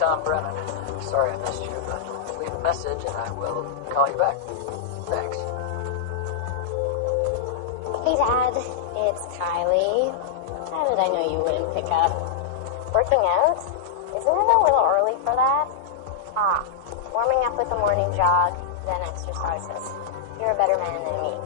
Tom Brennan. Sorry I missed you, but leave a message and I will call you back. Thanks. Hey, Dad. It's Kylie. How did I know you wouldn't pick up? Working out? Isn't it a little early for that? Warming up with a morning jog, then exercises. You're a better man than me.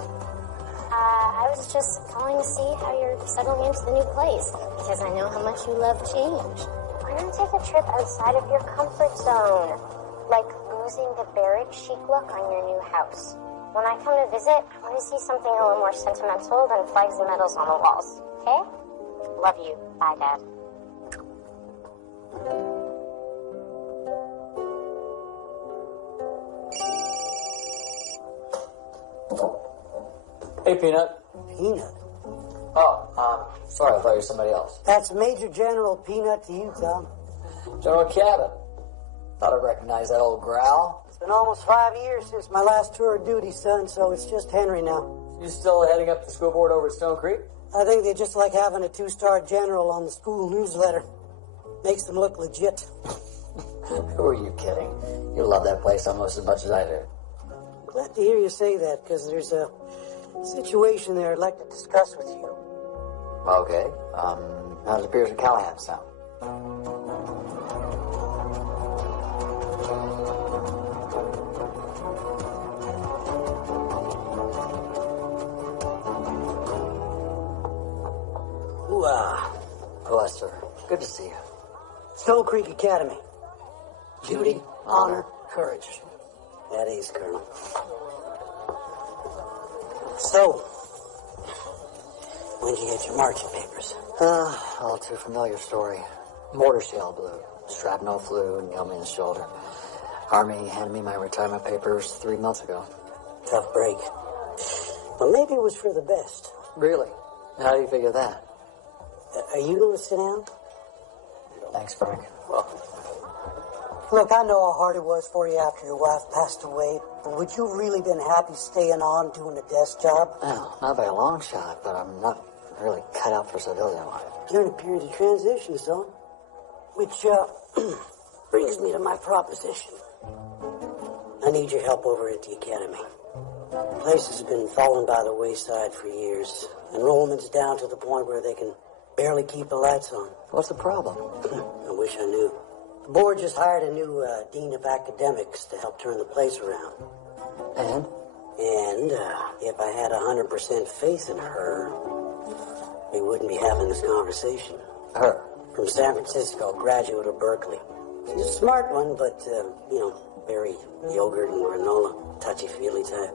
I was just calling to see how you're settling into the new place, because I know how much you love change. Why not take a trip outside of your comfort zone? Like losing the barrack chic look on your new house. When I come to visit, I want to see something a little more sentimental than flags and medals on the walls. Okay? Love you. Bye, Dad. Hey, Peanut. Peanut? Oh, sorry, I thought you were somebody else. That's Major General Peanut to you, Tom. General Cabot. Thought I recognized that old growl. It's been almost 5 years since my last tour of duty, son, so it's just Henry now. You still heading up the school board over at Stone Creek? I think they just like having a 2-star general on the school newsletter. Makes them look legit. Who are you kidding? You love that place almost as much as I do. Glad to hear you say that, because there's a situation there I'd like to discuss with you. Okay. How does Pierce and Callahan sound? Hello, sir. Good to see you. Stone Creek Academy. Duty, honor, courage. That is, Colonel. So, when'd you get your marching papers? All too familiar story. Mortar shell blew. Shrapnel flew and nailed me in the shoulder. Army handed me my retirement papers 3 months ago. Tough break. Well, maybe it was for the best. Really? How do you figure that? Are you going to sit down? Thanks, Frank. Well, look, I know how hard it was for you after your wife passed away, but would you really been happy staying on doing a desk job? No, not by a long shot, but I'm not really cut out for civilian life. You're in a period of transition, son. Which, brings me to my proposition. I need your help over at the academy. The place has been falling by the wayside for years. Enrollment's down to the point where they can barely keep the lights on. What's the problem? I wish I knew. The board just hired a new dean of academics to help turn the place around. And? And if I had 100% faith in her, we wouldn't be having this conversation. Her? From San Francisco, graduate of Berkeley. She's a smart one, but, very yogurt and granola, touchy-feely type.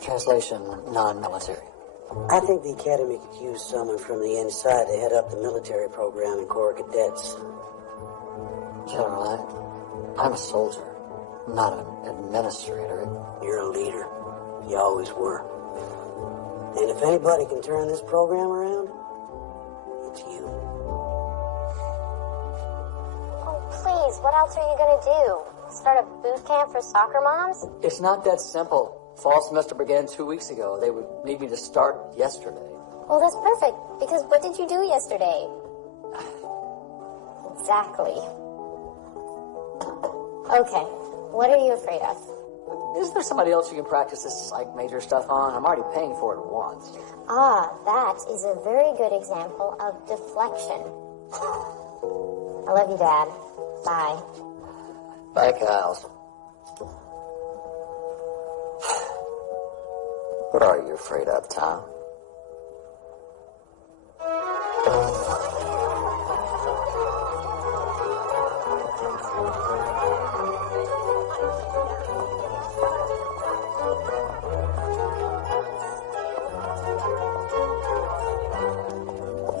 Translation, non-military. I think the academy could use someone from the inside to head up the military program in Corps of Cadets. General, I'm a soldier, not an administrator. You're a leader. You always were. And if anybody can turn this program around, it's you. Oh, please, what else are you going to do? Start a boot camp for soccer moms? It's not that simple. Fall semester began 2 weeks ago. They would need me to start yesterday. Well, that's perfect, because what did you do yesterday? Exactly. Okay, what are you afraid of? Is there somebody else you can practice this psych major stuff on? I'm already paying for it once. That is a very good example of deflection. I love you, Dad. Bye. Bye, Kyles. What are you afraid of, Tom?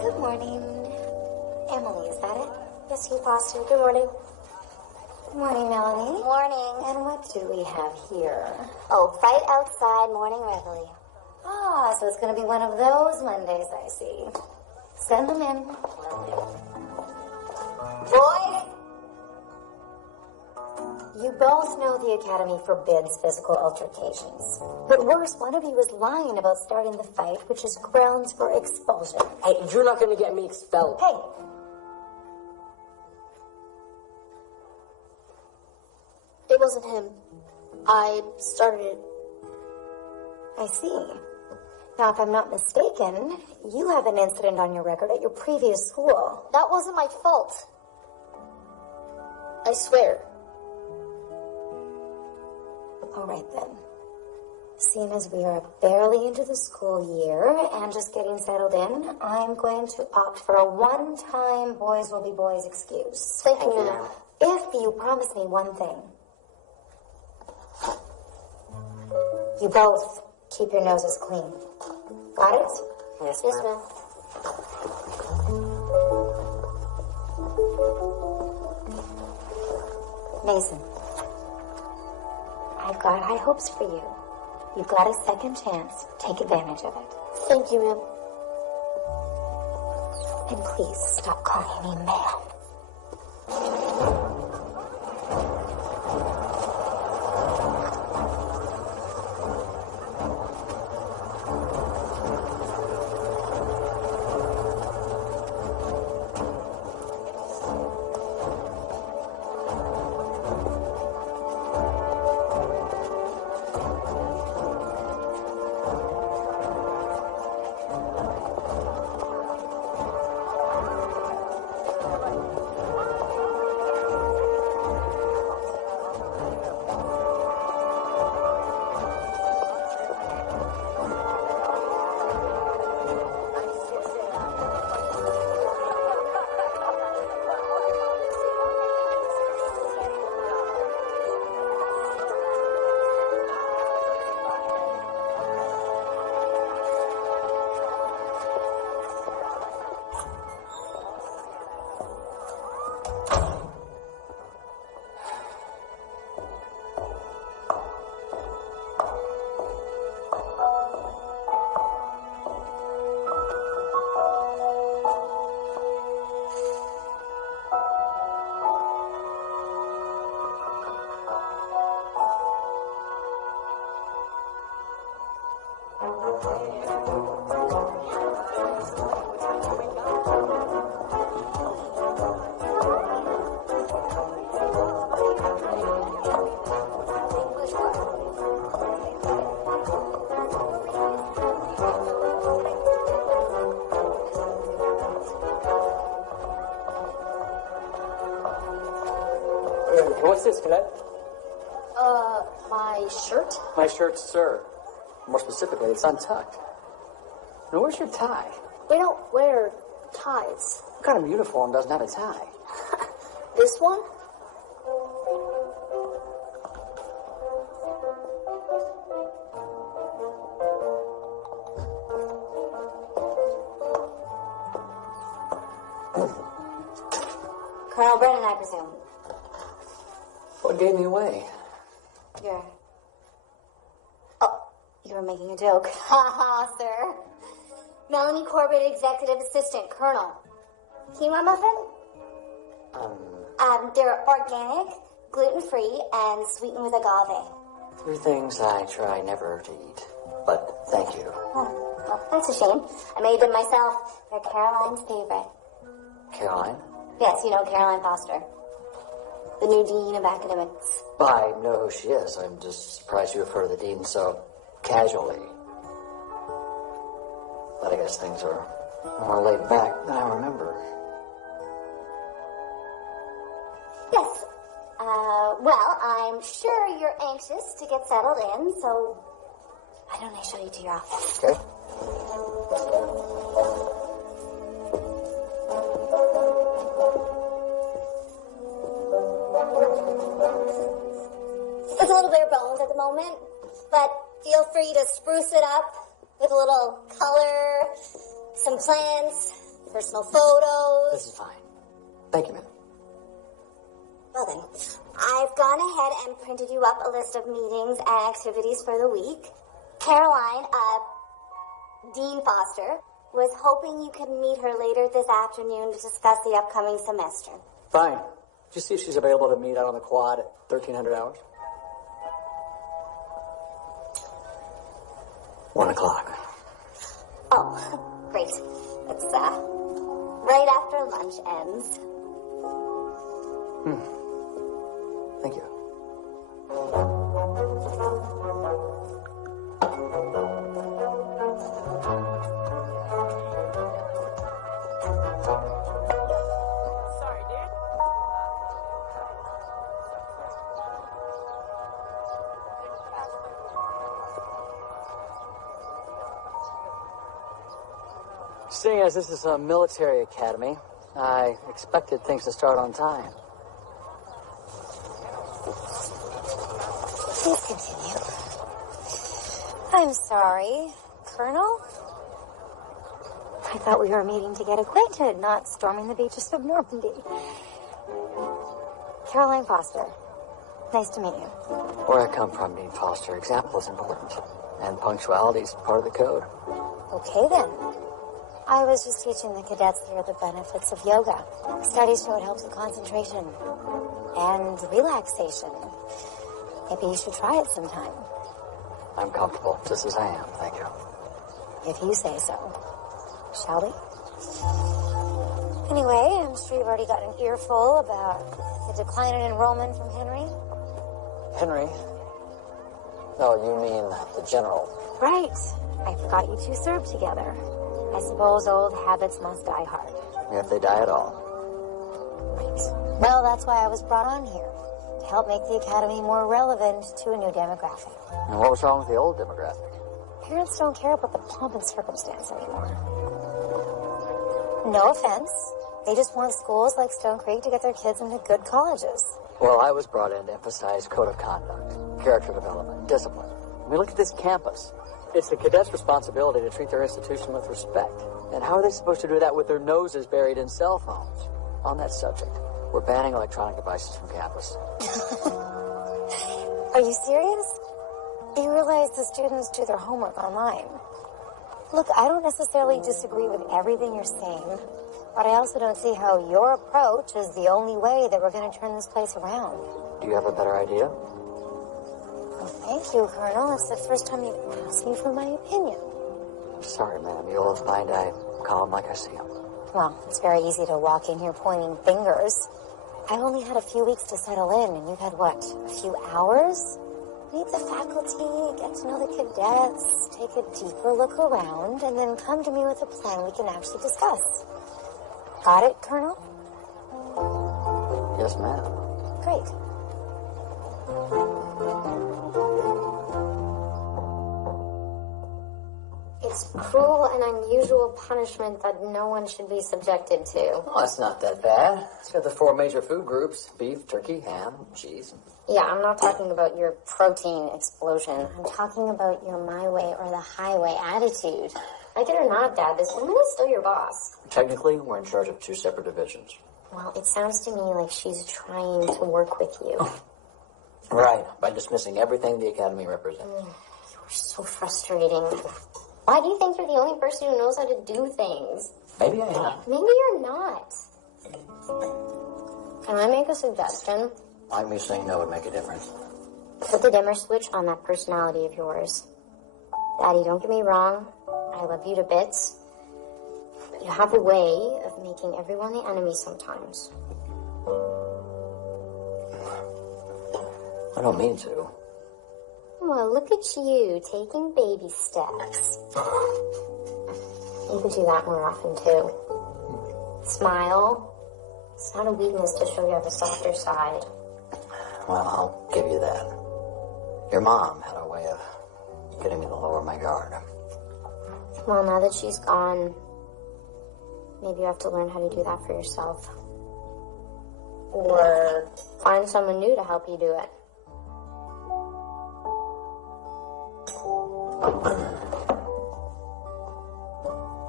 Good morning. Emily, is that it? Yes, you, Foster. Good morning. Good morning, Melanie. Morning. And what do we have here? Oh, fight outside morning reveille. So it's going to be one of those Mondays, I see. Send them in. Boys? You both know the Academy forbids physical altercations. But worse, one of you is lying about starting the fight, which is grounds for expulsion. Hey, you're not going to get me expelled. Hey. wasn't him. I started it. I see. Now, if I'm not mistaken, you have an incident on your record at your previous school. That wasn't my fault. I swear. All right, then. Seeing as we are barely into the school year and just getting settled in, I'm going to opt for a one-time boys will be boys excuse. Thank you, ma'am. If you promise me one thing. You both keep your noses clean. Got it? Yes, Yes, ma'am. ma'am. Mason, I've got high hopes for you. You've got a second chance. Take advantage of it. Thank you, ma'am. And please stop calling me ma'am. What's this, Cadet? My shirt? My shirt, sir. More specifically, it's untucked. Now, where's your tie? We don't wear ties. What kind of uniform doesn't have a tie? This one? Colonel Brennan, I presume. What gave me away? You're... Oh, you were making a joke. Ha ha, sir. Melanie Corbett, Executive Assistant, Colonel. Quinoa muffin? They're organic, gluten-free, and sweetened with agave. 3 things I try never to eat. But thank you. Oh, well, that's a shame. I made them myself. They're Caroline's favorite. Caroline? Yes, you know Caroline Foster. The new dean of academics. Well, I know who she is. I'm just surprised you refer to the dean so casually. But I guess things are more laid back than I remember. Yes. Well, I'm sure you're anxious to get settled in, so why don't I show you to your office? Okay. It's a little bare bones at the moment, but feel free to spruce it up with a little color, some plants, personal photos. This is fine. Thank you, ma'am. Well then, I've gone ahead and printed you up a list of meetings and activities for the week. Caroline, Dean Foster, was hoping you could meet her later this afternoon to discuss the upcoming semester. Fine. Just see if she's available to meet out on the quad at 1300 hours. 1 o'clock. Oh, great. It's, right after lunch ends. Thank you. Seeing as this is a military academy, I expected things to start on time. Please continue. I'm sorry, Colonel. I thought we were meeting to get acquainted, not storming the beaches of Normandy. Caroline Foster. Nice to meet you. Where I come from, Dean Foster, example is important. And punctuality is part of the code. Okay, then. I was just teaching the cadets here the benefits of yoga. Studies show it helps with concentration and relaxation. Maybe you should try it sometime. I'm comfortable, just as I am, thank you. If you say so. Shall we? Anyway, I'm sure you've already got an earful about the decline in enrollment from Henry. Henry? No, you mean the general. Right. I forgot you two served together. I suppose old habits must die hard. If they die at all. Right. Well, that's why I was brought on here. To help make the academy more relevant to a new demographic. And what was wrong with the old demographic? Parents don't care about the pomp and circumstance anymore. No offense. They just want schools like Stone Creek to get their kids into good colleges. Well, I was brought in to emphasize code of conduct, character development, discipline. I mean, look at this campus. It's the cadets' responsibility to treat their institution with respect. And how are they supposed to do that with their noses buried in cell phones? On that subject, we're banning electronic devices from campus. Are you serious? You realize the students do their homework online. Look, I don't necessarily disagree with everything you're saying, but I also don't see how your approach is the only way that we're going to turn this place around. Do you have a better idea? Well, thank you, Colonel. It's the first time you've asked me for my opinion. I'm sorry, ma'am. You'll find I call them like I see them. Well, it's very easy to walk in here pointing fingers. I've only had a few weeks to settle in, and you've had, what, a few hours? Meet the faculty, get to know the cadets, take a deeper look around, and then come to me with a plan we can actually discuss. Got it, Colonel? Yes, ma'am. Great. It's cruel and unusual punishment that no one should be subjected to. Well, that's not that bad. It's got the 4 major food groups: beef, turkey, ham, cheese. Yeah, I'm not talking about your protein explosion. I'm talking about your my way or the highway attitude. Like it or not, Dad, this woman is still your boss. Technically, we're in charge of 2 separate divisions. Well, it sounds to me like she's trying to work with you. Right, by dismissing everything the academy represents. You're so frustrating. Why do you think you're the only person who knows how to do things? Maybe I am. Maybe you're not. Can I make a suggestion? Like me saying no would make a difference. Put the dimmer switch on that personality of yours. Daddy, don't get me wrong. I love you to bits. But you have a way of making everyone the enemy sometimes. I don't mean to. Well, look at you, taking baby steps. You could do that more often, too. Smile. It's not a weakness to show you have a softer side. Well, I'll give you that. Your mom had a way of getting me to lower my guard. Well, now that she's gone, maybe you have to learn how to do that for yourself. Or find someone new to help you do it.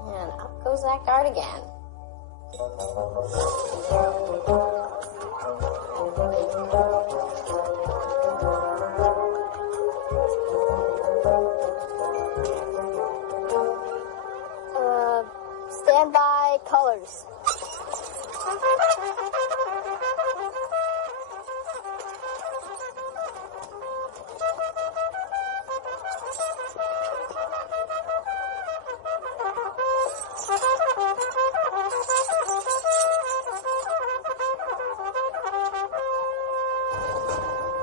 And up goes that guard again. Stand by, colors.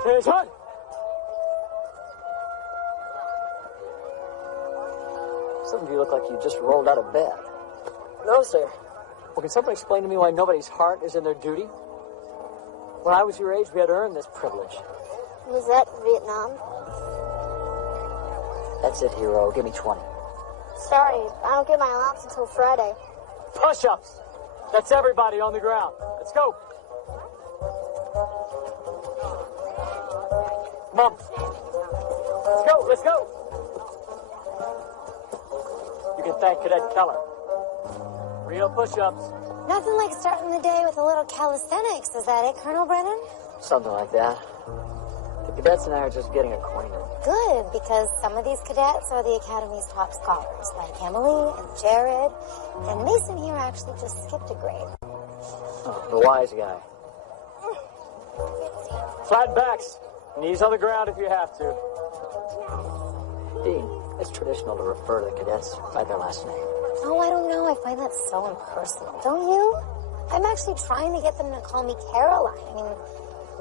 Attention! Some of you look like you just rolled out of bed. No, sir. Well, can someone explain to me why nobody's heart is in their duty? When I was your age, we had earned this privilege. Was that Vietnam? That's it, hero. Give me 20. Sorry, I don't get my allowance until Friday. Push-ups. That's everybody on the ground. Let's go. Come on. Let's go, let's go. You can thank Cadet Keller. Real push-ups. Nothing like starting the day with a little calisthenics. Is that it, Colonel Brennan? Something like that. The cadets and I are just getting acquainted. Good, because some of these cadets are the Academy's top scholars, like Emily and Jared. And Mason here actually just skipped a grade. Oh, the wise guy. Flat backs. Knees on the ground if you have to. Dean, it's traditional to refer to the cadets by their last name. Oh, I don't know. I find that so impersonal. Don't you? I'm actually trying to get them to call me Caroline. I mean,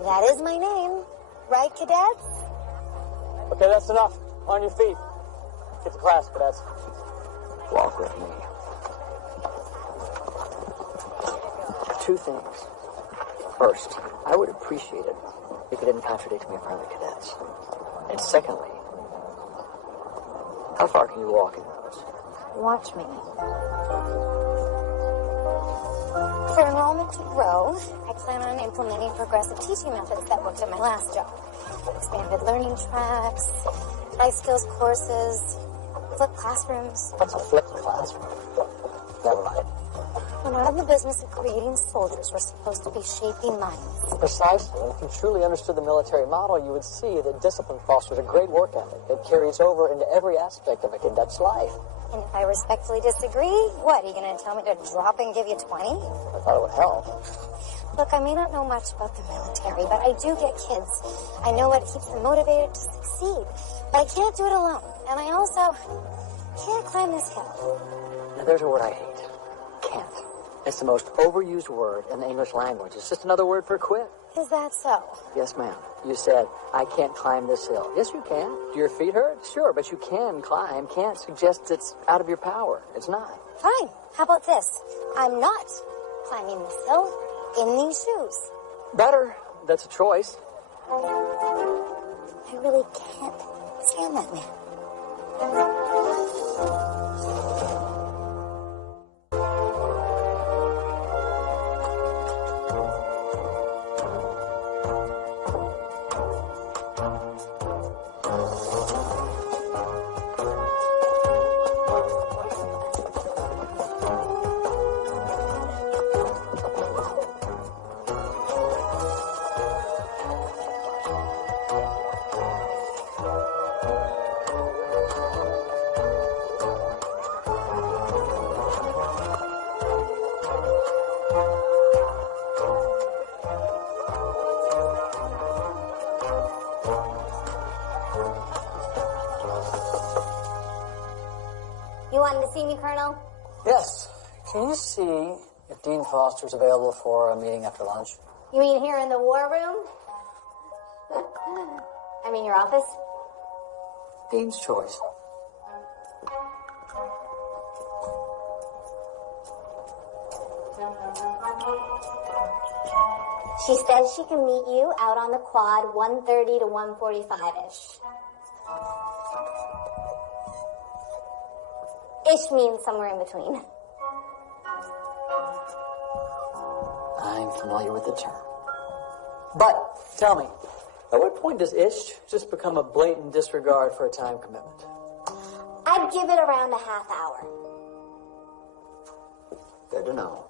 that is my name. Right, cadets? Okay, that's enough. On your feet. Get to class, cadets. Walk with me. Two things. First, I would appreciate it if you didn't contradict me in front of the cadets. And secondly, how far can you walk in those? Watch me. For enrollment to grow, I plan on implementing progressive teaching methods that worked at my last job. Expanded learning tracks, life skills courses, flipped classrooms. What's a flipped classroom? Never mind. We're not in the business of creating soldiers. We're supposed to be shaping minds. Precisely. And if you truly understood the military model, you would see that discipline fosters a great work ethic that carries over into every aspect of a cadet's life. And if I respectfully disagree, what, are you going to tell me to drop and give you 20? I thought it would help. Look, I may not know much about the military, but I do get kids. I know what keeps them motivated to succeed. But I can't do it alone. And I also can't climb this hill. Now, there's a word I hate. Can't. It's the most overused word in the English language. It's just another word for quit. Is that so? Yes, ma'am. You said, I can't climb this hill. Yes, you can. Do your feet hurt? Sure, but you can climb. Can't suggest it's out of your power. It's not. Fine. How about this? I'm not climbing this hill in these shoes. Better. That's a choice. I really can't stand that man. You wanted to see me, Colonel? Yes. Can you see if Dean Foster's available for a meeting after lunch? You mean here in the war room? I mean your office? Dean's choice. She says she can meet you out on the quad 1:30 to 1:45-ish. Ish means somewhere in between. I'm familiar with the term. But, tell me, at what point does ish just become a blatant disregard for a time commitment? I'd give it around a half hour. Good to know.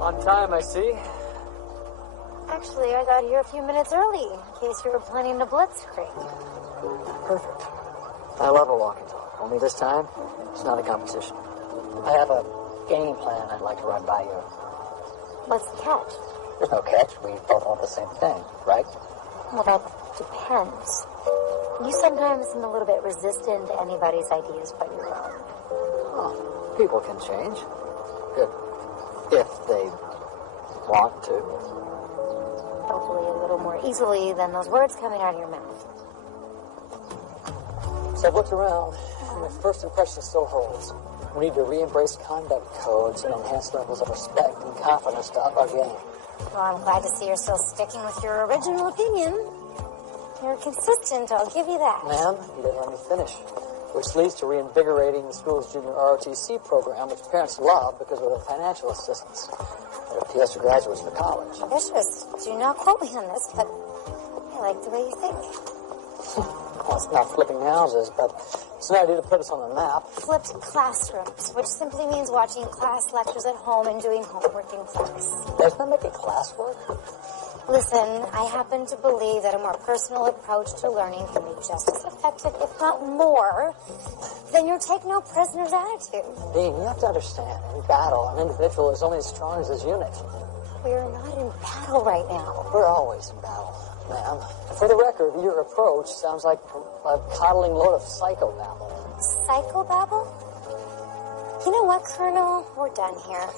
On time, I see. Actually, I got here a few minutes early, in case you were planning to blitzkrieg. Perfect. I love a walk and talk. Only this time, it's not a competition. I have a game plan I'd like to run by you. What's the catch? There's no catch. We both want the same thing, right? Well, that depends. You sometimes seem a little bit resistant to anybody's ideas but your own. Oh, people can change. Good. If they want to. Hopefully a little more easily than those words coming out of your mouth. So I've looked around, and my first impression still holds. We need to re-embrace conduct codes and enhance levels of respect and confidence to up our game. Well, I'm glad to see you're still sticking with your original opinion. You're consistent, I'll give you that. Ma'am, you didn't let me finish. Which leads to reinvigorating the school's junior ROTC program, which parents love because of the financial assistance. It appeals to graduates for college. Ambitious. Do not quote me on this, but I like the way you think. Well, it's not flipping houses, but it's an idea to put us on the map. Flipped classrooms, which simply means watching class lectures at home and doing homework in class. Doesn't that make it classwork? Listen, I happen to believe that a more personal approach to learning can be just as effective, if not more, than your take-no-prisoners attitude. Dean, you have to understand, in battle, an individual is only as strong as his unit. We're not in battle right now. We're always in battle, ma'am. For the record, your approach sounds like a coddling load of psychobabble. Psychobabble? You know what, Colonel? We're done here.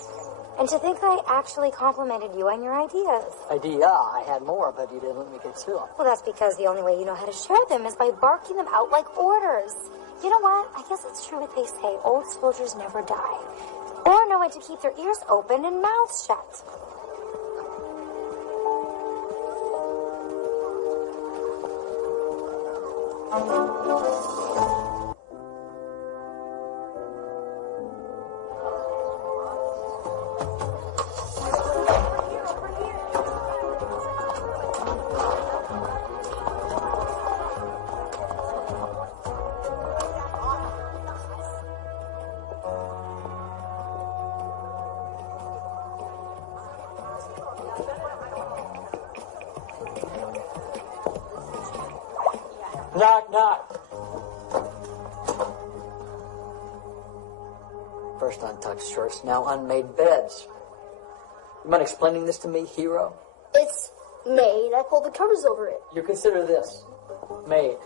And to think I actually complimented you on your ideas. Idea? I had more, but you didn't let me get to them. Well, that's because the only way you know how to share them is by barking them out like orders. You know what? I guess it's true what they say. Old soldiers never die. Or know when to keep their ears open and mouths shut. Knock, knock. First untucked shirts, now unmade beds. You mind explaining this to me, hero? It's made. I pulled the covers over it. You consider this made.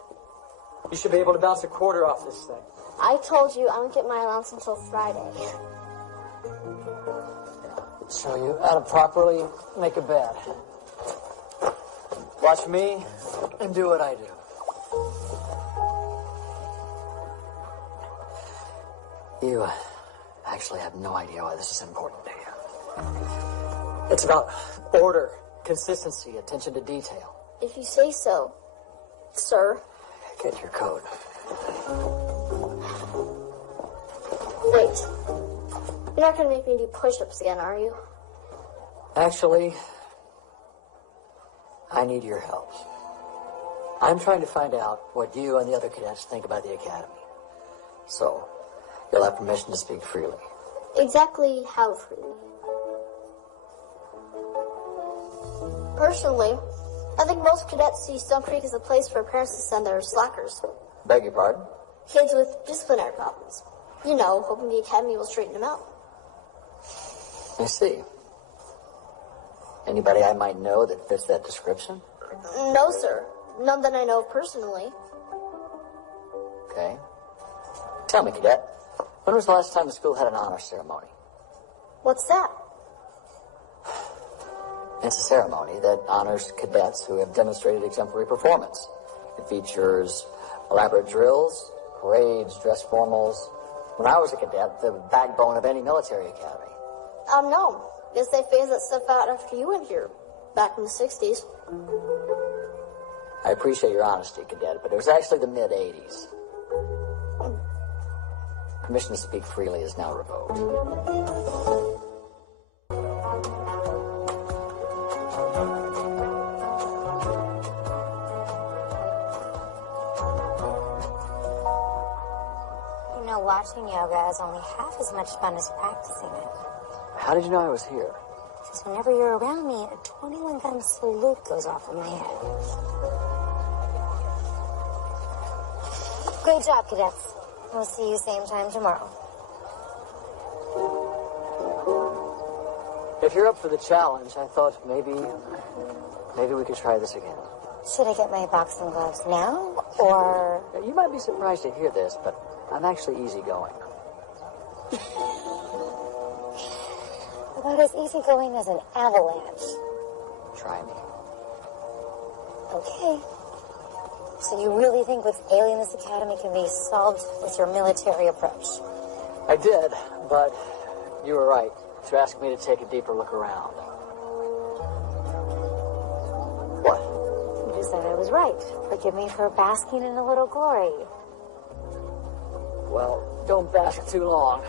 You should be able to bounce a quarter off this thing. I told you I don't get my allowance until Friday. Show you how to properly make a bed. Watch me and do what I do. You actually have no idea why this is important to you. It's about order, consistency, attention to detail. If you say so, sir. Get your coat. Wait. You're not going to make me do push-ups again, are you? Actually, I need your help. I'm trying to find out what you and the other cadets think about the academy. So, you'll have permission to speak freely. Exactly how freely? Personally, I think most cadets see Stone Creek as a place for parents to send their slackers. Beg your pardon? Kids with disciplinary problems. You know, hoping the academy will straighten them out. I see. Anybody I might know that fits that description? No, sir. None that I know of personally. Okay. Tell me, cadet, when was the last time the school had an honor ceremony? What's that? It's a ceremony that honors cadets who have demonstrated exemplary performance. It features elaborate drills, parades, dress formals. When I was a cadet, the backbone of any military academy. No. Guess they phased that stuff out after you went here, back in the 60s. I appreciate your honesty, cadet, but it was actually the mid-'80s. Permission to speak freely is now revoked. You know, watching yoga is only half as much fun as practicing it. How did you know I was here? Because whenever you're around me, a 21-gun salute goes off in my head. Great job, cadets. We'll see you same time tomorrow. If you're up for the challenge, I thought maybe we could try this again. Should I get my boxing gloves now, or... You might be surprised to hear this, but I'm actually easygoing. About as easygoing as an avalanche. Try me. Okay. So you really think what's ailing this academy can be solved with your military approach? I did, but you were right to ask me to take a deeper look around. was right. Forgive me for basking in a little glory. Well, don't bask too long.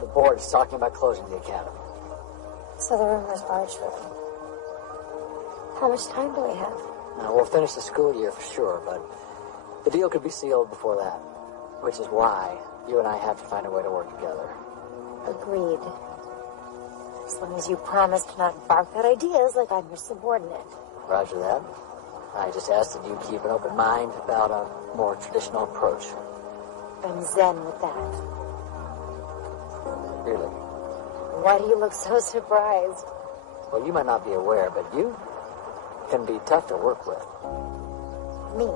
The board is talking about closing the academy. So the rumors are true. How much time do we have? Now, we'll finish the school year for sure, but the deal could be sealed before that. Which is why you and I have to find a way to work together. Agreed. As long as you promise to not bark at ideas like I'm your subordinate. Roger that. I just asked that you keep an open mind about a more traditional approach. I'm zen with that. Really? Why do you look so surprised? Well, you might not be aware, but you can be tough to work with. Me?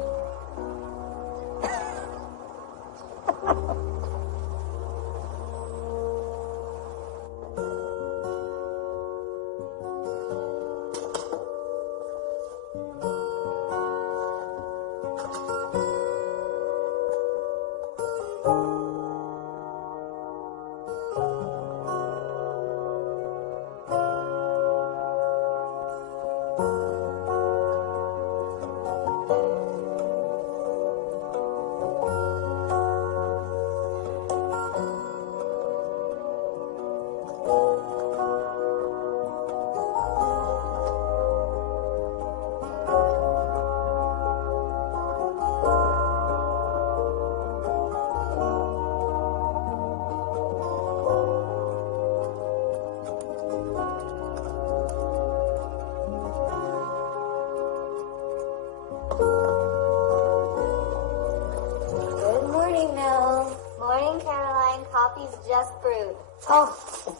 Just brewed. Oh,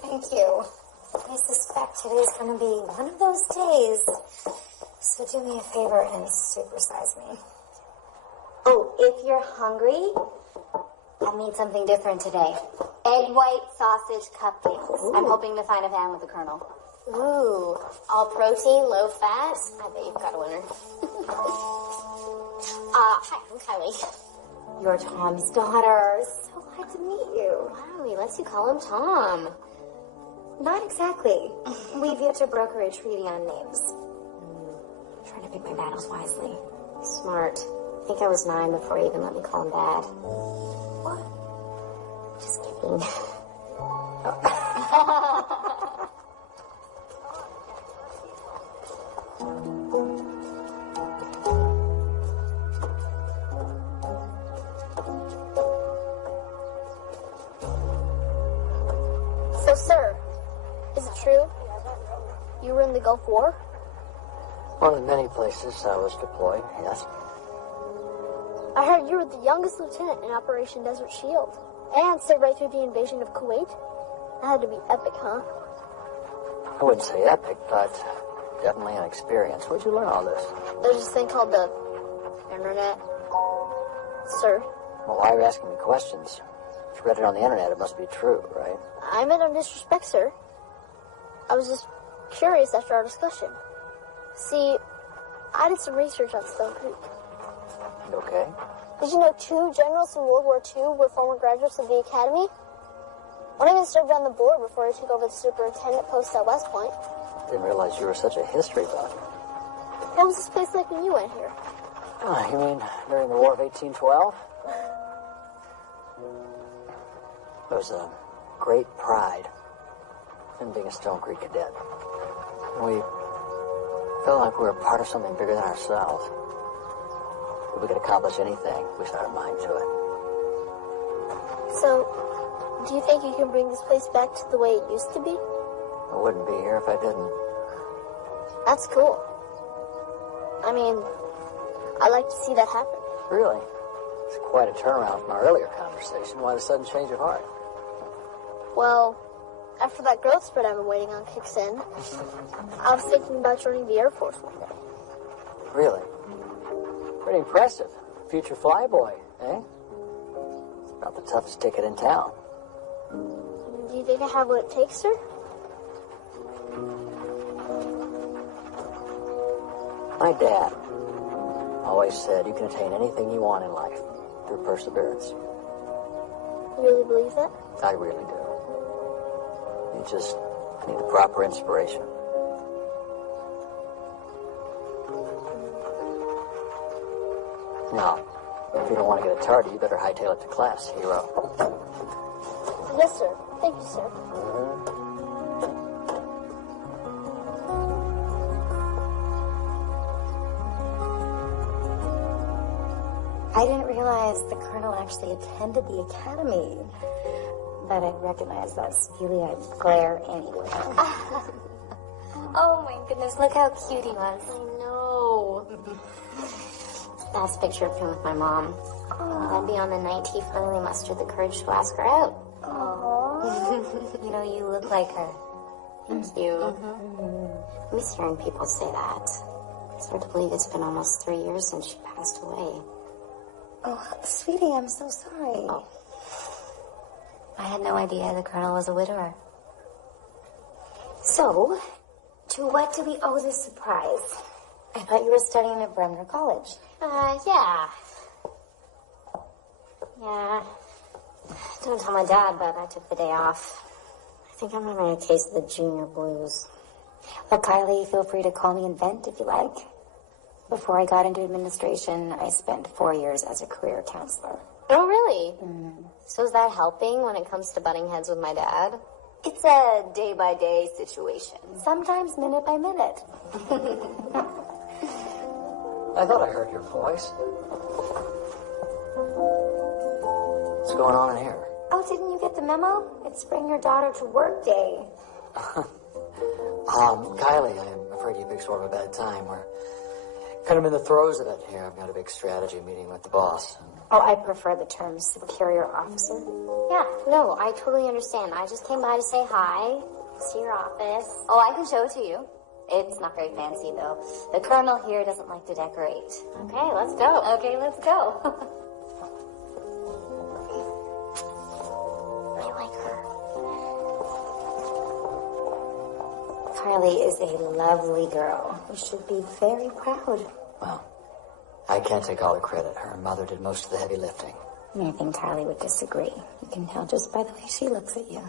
thank you. I suspect today's going to be one of those days. So do me a favor and supersize me. Oh, if you're hungry, I made something different today. Egg white sausage cupcakes. Ooh. I'm hoping to find a fan with a kernel. Ooh, all protein, low fat. I bet you've got a winner. Hi, I'm Kylie. You're Tom's daughter. So glad to meet you. Wow, he lets you call him Tom. Not exactly. We've yet to broker a treaty on names. Trying to pick my battles wisely. Smart. I think I was 9 before he even let me call him Dad. What? Just kidding. So, sir, is it true? You were in the Gulf War? One of the many places I was deployed, yes. I heard you were the youngest lieutenant in Operation Desert Shield. And stayed right through the invasion of Kuwait. That had to be epic, huh? I wouldn't say epic, but definitely an experience. Where'd you learn all this? There's this thing called the internet. Sir, Well, why are you asking me questions? If you read it on the internet, it must be true, right? I meant no disrespect, sir. I was just curious after our discussion. See, I did some research on Stone Creek. Okay. Did you know 2 generals in World War II were former graduates of the Academy? One even served on the board before he took over the superintendent post at West Point. Didn't realize you were such a history buff. What was this place like when you went here? You mean during the War of 1812? There was a great pride in being a Stone Creek cadet. We felt like we were part of something bigger than ourselves. If we could accomplish anything, we set our mind to it. So, do you think you can bring this place back to the way it used to be? I wouldn't be here if I didn't. That's cool. I mean, I'd like to see that happen. Really? It's quite a turnaround from our earlier conversation. Why the sudden change of heart? Well, after that growth spurt I've been waiting on kicks in, I was thinking about joining the Air Force one day. Really? Pretty impressive. Future flyboy, eh? It's about the toughest ticket in town. Do you think I have what it takes, sir? My dad always said you can attain anything you want in life through perseverance. You really believe that? I really do. You just need the proper inspiration. Now, if you don't want to get a tardy, you better hightail it to class, hero. Yes, sir. Thank you, sir. I didn't realize the colonel actually attended the academy. But I'd recognize that steely-eyed glare anywhere. Oh my goodness, look how cute he was. I know. That's a picture of him with my mom. That'd be on the night he finally mustered the courage to ask her out. You know, you look like her. Thank you. I miss hearing people say that. It's hard to believe it's been almost 3 years since she passed away. Oh, sweetie, I'm so sorry. Oh. I had no idea the colonel was a widower. So, to what do we owe this surprise? I thought you were studying at Bremner College. Yeah. Yeah. Don't tell my dad, but I took the day off. I think I'm having a case of the junior blues. Look, Kylie, feel free to call me and vent if you like. Before I got into administration, I spent 4 years as a career counselor. Oh, really? So is that helping when it comes to butting heads with my dad? It's a day-by-day situation. Sometimes minute by minute. I thought I heard your voice. What's going on in here? Oh, didn't you get the memo? It's Bring Your Daughter to Work Day. Kylie, I'm afraid you picked sort of a bad time. We're kind of in the throes of it here. I've got a big strategy meeting with the boss. Oh, I prefer the term superior officer. Yeah, no, I totally understand. I just came by to say hi, see your office. Oh, I can show it to you. It's not very fancy, though. The colonel here doesn't like to decorate. Okay, let's go. Okay, let's go. I like her. Kylie is a lovely girl. You should be very proud. Well, I can't take all the credit. Her mother did most of the heavy lifting. I think Kylie would disagree. You can tell just by the way she looks at you.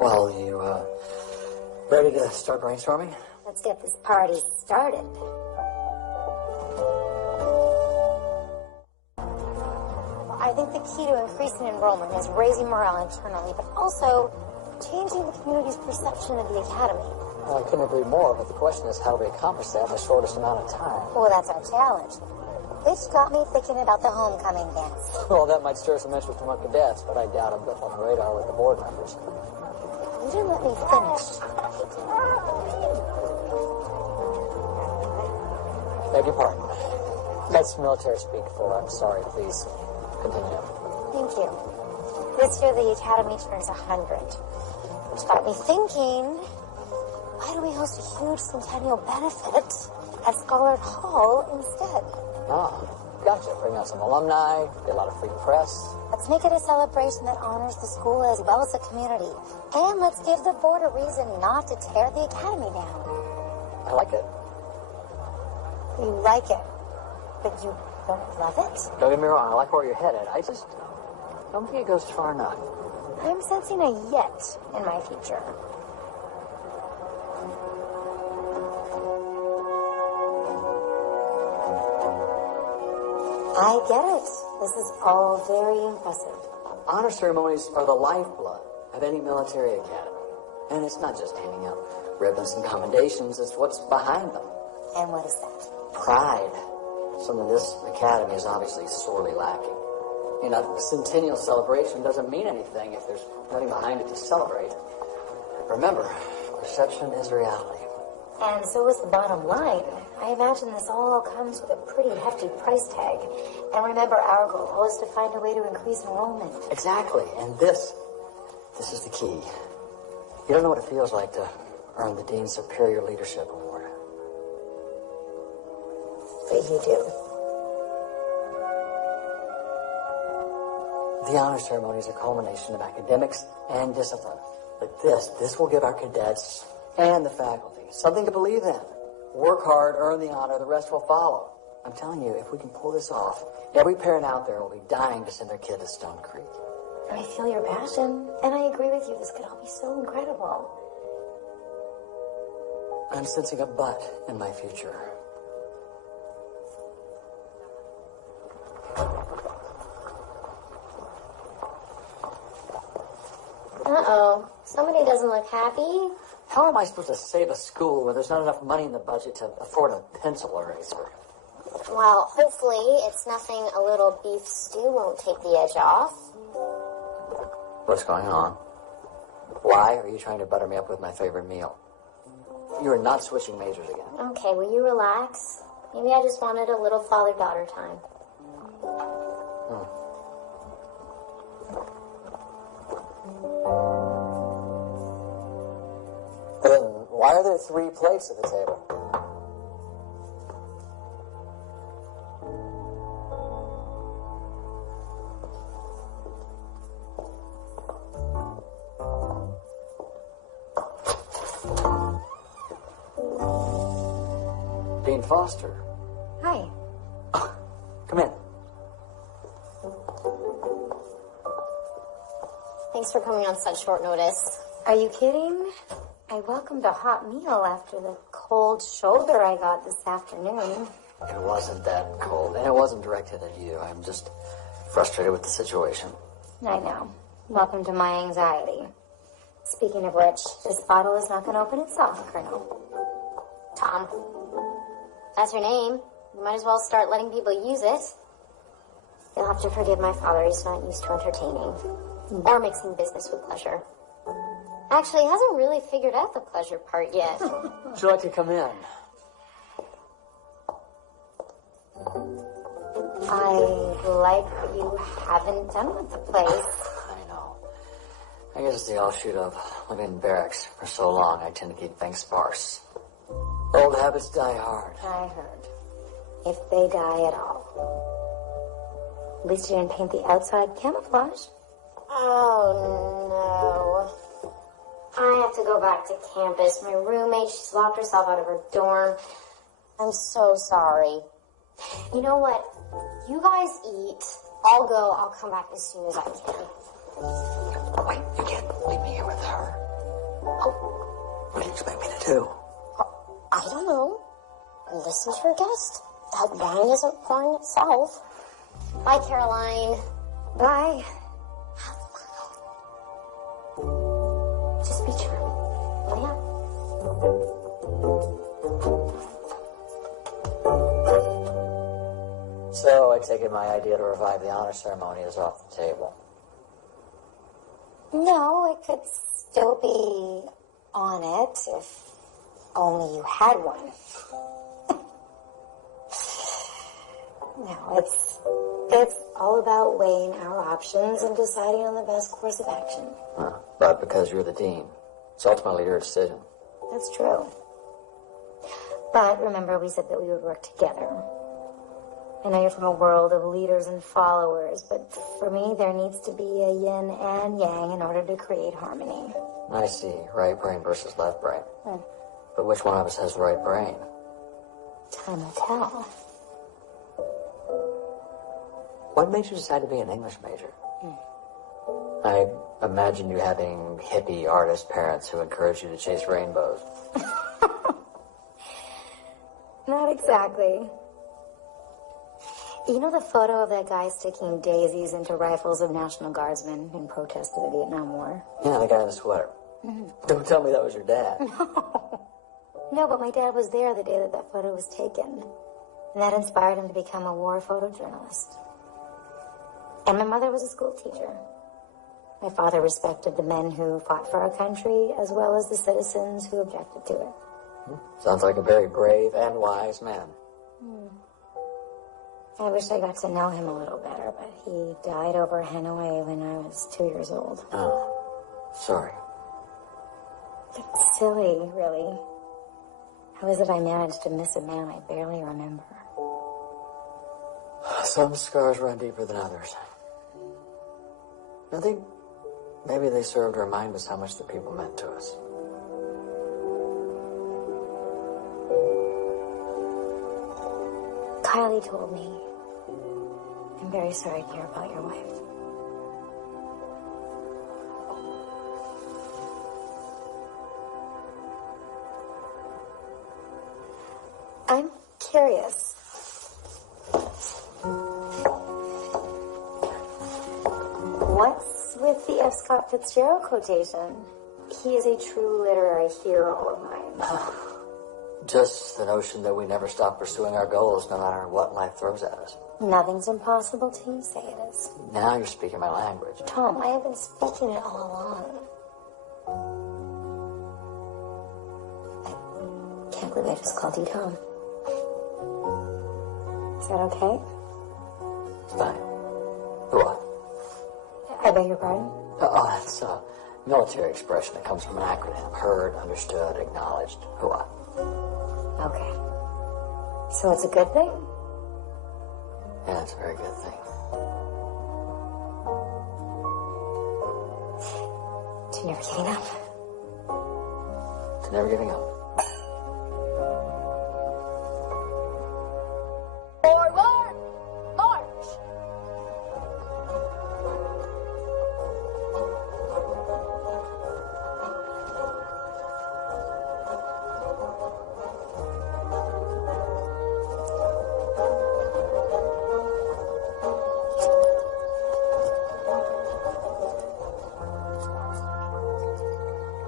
Well, you, ready to start brainstorming? Let's get this party started. I think the key to increasing enrollment is raising morale internally, but also changing the community's perception of the academy. Well, I couldn't agree more, but the question is how do we accomplish that in the shortest amount of time? Well, that's our challenge. Which got me thinking about the homecoming dance. Well, that might stir some interest among cadets, but I doubt a blip on the radar with the board members. You didn't let me finish. Beg your pardon. That's military speak for I'm sorry. Please continue. Thank you. This year the academy turns 100, which got me thinking, why don't we host a huge centennial benefit at Scholar Hall instead? Ah, gotcha. Bring out some alumni, get a lot of free press. Let's make it a celebration that honors the school as well as the community. And let's give the board a reason not to tear the academy down. I like it. You like it, but you don't love it? Don't get me wrong, I like where you're headed. I just don't think it goes far enough. I'm sensing a yet in my future. I get it. This is all very impressive. Honor ceremonies are the lifeblood of any military academy. And it's not just handing out ribbons and commendations, it's what's behind them. And what is that? Pride. Something this academy is obviously sorely lacking. You know, a centennial celebration doesn't mean anything if there's nothing behind it to celebrate. Remember, perception is reality. And so is the bottom line. I imagine this all comes with a pretty hefty price tag. And remember, our goal is to find a way to increase enrollment. Exactly. And this is the key. You don't know what it feels like to earn the Dean's Superior Leadership Award. But you do. The honor ceremony is a culmination of academics and discipline. But this will give our cadets and the faculty something to believe in. Work hard, earn the honor, the rest will follow. I'm telling you, if we can pull this off, every parent out there will be dying to send their kid to Stone Creek. I feel your passion, and I agree with you. This could all be so incredible. I'm sensing a but in my future. Uh-oh. Somebody doesn't look happy. How am I supposed to save a school where there's not enough money in the budget to afford a pencil eraser? Well, hopefully it's nothing a little beef stew won't take the edge off. What's going on? Why are you trying to butter me up with my favorite meal? You are not switching majors again. Okay, will you relax? Maybe I just wanted a little father-daughter time. Then why are there 3 plates at the table? Dean Foster. Hi. Come in. Thanks for coming on such short notice. Are you kidding? I welcomed a hot meal after the cold shoulder I got this afternoon. It wasn't that cold, and it wasn't directed at you. I'm just frustrated with the situation. I know. Welcome to my anxiety. Speaking of which, this bottle is not going to open itself, Colonel. Tom. That's your name. You might as well start letting people use it. You'll have to forgive my father. He's not used to entertaining or mixing business with pleasure. Actually, he hasn't really figured out the pleasure part yet. Would you like to come in? I like what you haven't done with the place. I know. I guess it's the offshoot of living in barracks for so long. I tend to keep things sparse. Old habits die hard. I heard. If they die at all. At least you didn't paint the outside camouflage. Oh, no. I have to go back to campus. My roommate, she's locked herself out of her dorm. I'm so sorry. You know what? You guys eat. I'll go. I'll come back as soon as I can. Wait, you can't leave me here with her. Oh, what do you expect me to do? I don't know. Listen to your guest. That wine isn't pouring itself. Bye, Caroline. Bye. Just be charming. Oh, yeah. So I take it my idea to revive the honor ceremony is off the table. No, it could still be on it if only you had one. No, it's all about weighing our options and deciding on the best course of action. But because you're the dean, it's ultimately your decision. That's true. But remember, we said that we would work together. I know you're from a world of leaders and followers, but for me, there needs to be a yin and yang in order to create harmony. I see. Right brain versus left brain. But which one of us has the right brain? Time will tell. What made you decide to be an English major? I imagine you having hippie artist parents who encourage you to chase rainbows. Not exactly. You know the photo of that guy sticking daisies into rifles of National Guardsmen in protest of the Vietnam War? Yeah, the guy in the sweater. Don't tell me that was your dad. No, but my dad was there the day that that photo was taken. And that inspired him to become a war photojournalist. And my mother was a school teacher. My father respected the men who fought for our country as well as the citizens who objected to it. Sounds like a very brave and wise man. I wish I got to know him a little better, but he died over Hanoi when I was 2 years old. Oh, sorry. It's silly, really. How is it I managed to miss a man I barely remember? Some scars run deeper than others. I think maybe they serve to remind us how much the people meant to us. Kylie told me. I'm very sorry to hear about your wife. I'm curious. What's with the F. Scott Fitzgerald quotation? He is a true literary hero of mine. Just the notion that we never stop pursuing our goals no matter what life throws at us. Nothing's impossible till you say it is. Now you're speaking my language. Tom, I have been speaking it all along. I can't believe I just called you Tom. Is that okay? Fine. What? I beg your pardon? Oh, that's a military expression. It comes from an acronym. Heard, understood, acknowledged. What? Okay. So it's a good thing? Yeah, it's a very good thing. To never giving up. To never giving up. Forward! March!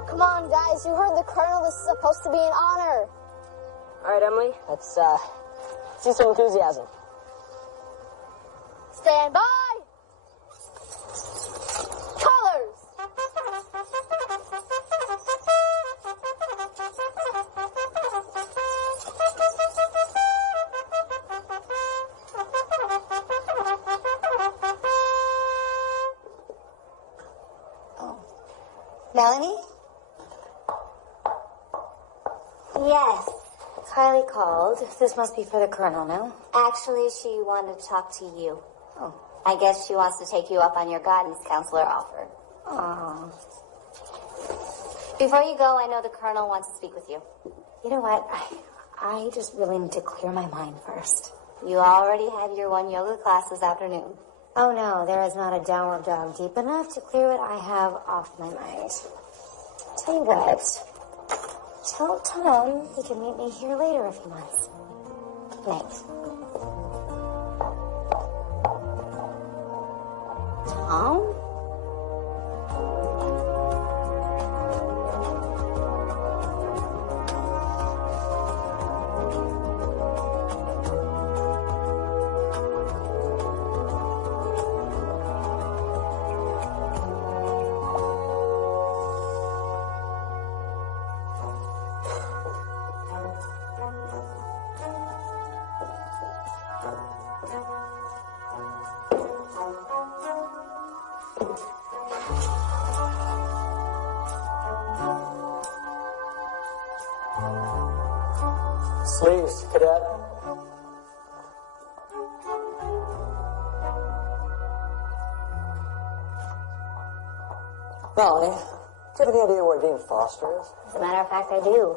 Come on, guys. You heard the colonel. This is supposed to be an honor. All right, Emily, let's see some enthusiasm. Stand by! Colors! Melanie? Yes. Kylie called. This must be for the colonel, no? Actually, she wanted to talk to you. Oh. I guess she wants to take you up on your guidance counselor offer. Oh. Before you go, I know the colonel wants to speak with you. You know what? I just really need to clear my mind first. You already had your one yoga class this afternoon. Oh no, there is not a downward dog deep enough to clear what I have off my mind. Tell you what, tell Tom he can meet me here later if he wants. Good night. Tom? Sleeves, cadet. Melanie, do you have any idea where Dean Foster is? As a matter of fact, I do.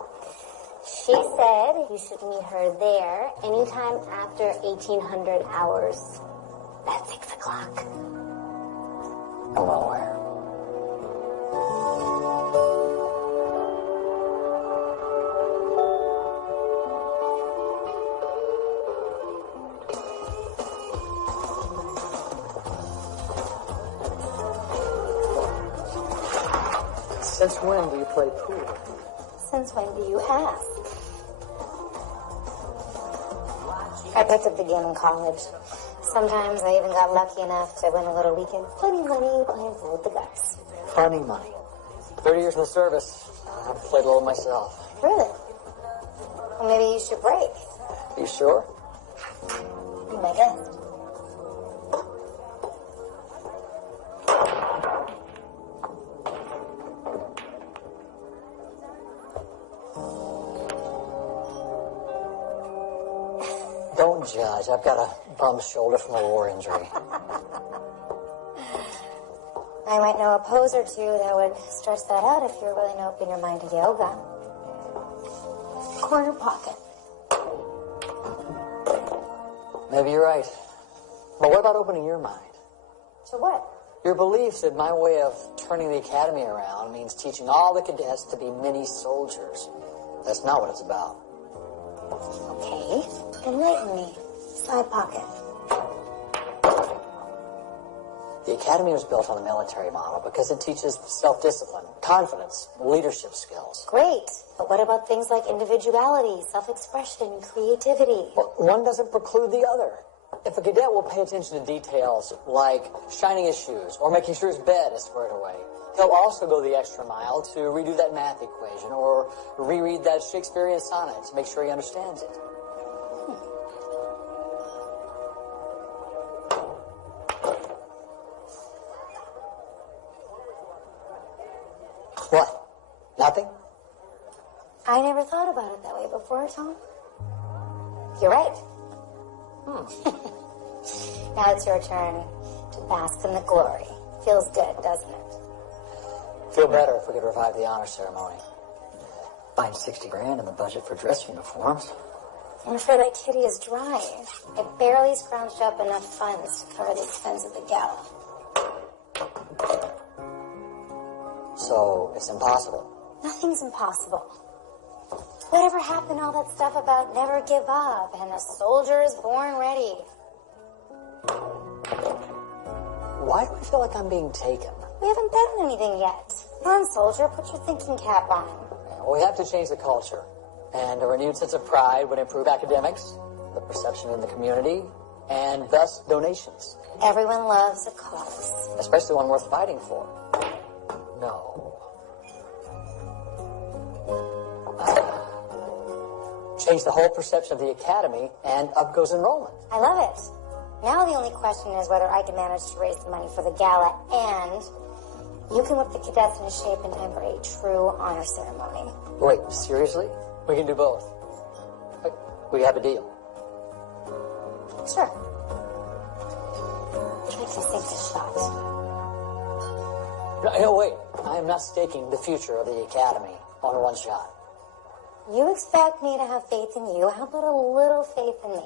She said you should meet her there anytime after 1800 hours. That's 6 o'clock. I'm well aware. Since when do you play pool? Since when do you ask? I picked up the game in college. Sometimes I even got lucky enough to win a little weekend. Funny money playing pool with the guys. Funny money. 30 years in the service. I've played a little myself. Really? Well, maybe you should break. You sure? Be my guest. Don't judge. I've got a bum shoulder from a war injury. I might know a pose or two that would stretch that out if you're willing to open your mind to yoga. Corner pocket. Maybe you're right. But what about opening your mind? To what? Your beliefs that my way of turning the academy around means teaching all the cadets to be mini soldiers. That's not what it's about. Okay, enlighten me. Side pocket. The academy was built on the military model because it teaches self-discipline, confidence, leadership skills. Great, but what about things like individuality, self-expression, creativity? Well, one doesn't preclude the other. If a cadet will pay attention to details like shining his shoes or making sure his bed is squared away, he'll also go the extra mile to redo that math equation or reread that Shakespearean sonnet to make sure he understands it. What? Nothing? I never thought about it that way before, Tom. You're right. Now it's your turn to bask in the glory. Feels good, doesn't it? Feel better if we could revive the honor ceremony. Find 60 grand in the budget for dress uniforms. I'm afraid that kitty is dry. I barely scrounged up enough funds to cover the expense of the gala. So, it's impossible. Nothing's impossible. Whatever happened to all that stuff about never give up and the soldier is born ready? Why do I feel like I'm being taken? We haven't done anything yet. Come on, soldier, put your thinking cap on. Well, we have to change the culture. And a renewed sense of pride would improve academics, the perception in the community, and thus donations. Everyone loves a cause. Especially one worth fighting for. No. Change the whole perception of the academy, and up goes enrollment. I love it. Now the only question is whether I can manage to raise the money for the gala, and you can whip the cadets into shape in time for a true honor ceremony. Wait, seriously? We can do both. We have a deal. Sure. I'd like to take the shot. No, wait. I am not staking the future of the academy on one shot. You expect me to have faith in you. How about a little faith in me?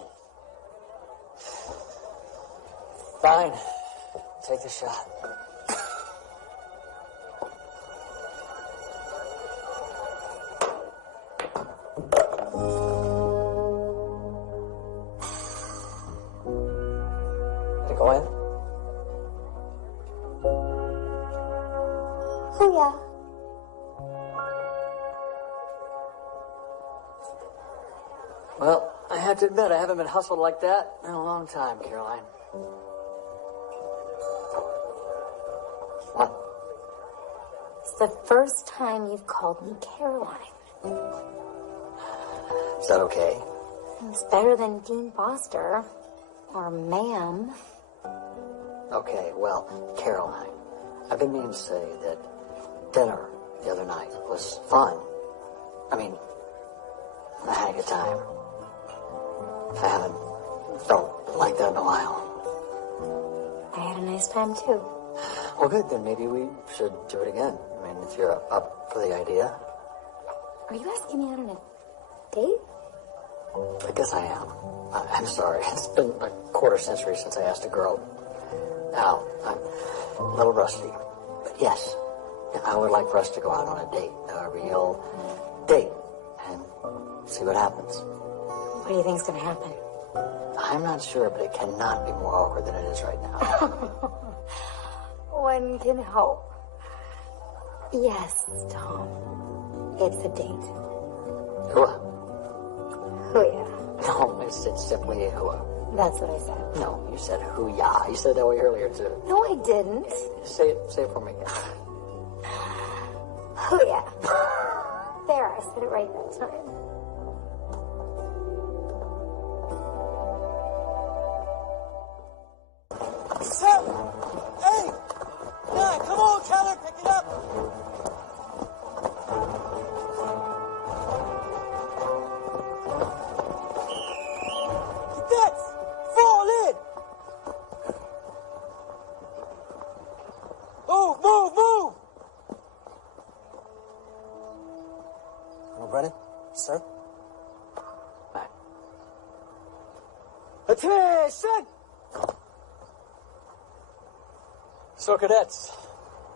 Fine. Take the shot. Did it go in? Oh, yeah. Well, I have to admit, I haven't been hustled like that in a long time, Caroline. What? It's the first time you've called me Caroline. Is that okay? It's better than Dean Foster. Or ma'am. Okay, well, Caroline, I've been meaning to say that dinner the other night was fun. I mean, I had a good time. I haven't felt like that in a while. I had a nice time, too. Well, good, then maybe we should do it again. I mean, if you're up for the idea. Are you asking me out on a date? I guess I am. I'm sorry. It's been a quarter century since I asked a girl. Now, I'm a little rusty. But yes, I would like for us to go out on a date. A real date. And see what happens. What do you think's gonna happen? I'm not sure, but it cannot be more awkward than it is right now. One can hope. Yes, Tom. It's a date. Hooah. Oh, yeah. No, I said simply hooah. That's what I said. No, you said hoo-yah. You said that way earlier, too. No, I didn't. Say it for me again. Oh, yeah. There, I said it right that time. Seven, 8, 9. Come on, Keller, pick it up. Cadets, fall in. Move, move, move. Colonel Brennan, sir. Back. Attention. So, cadets,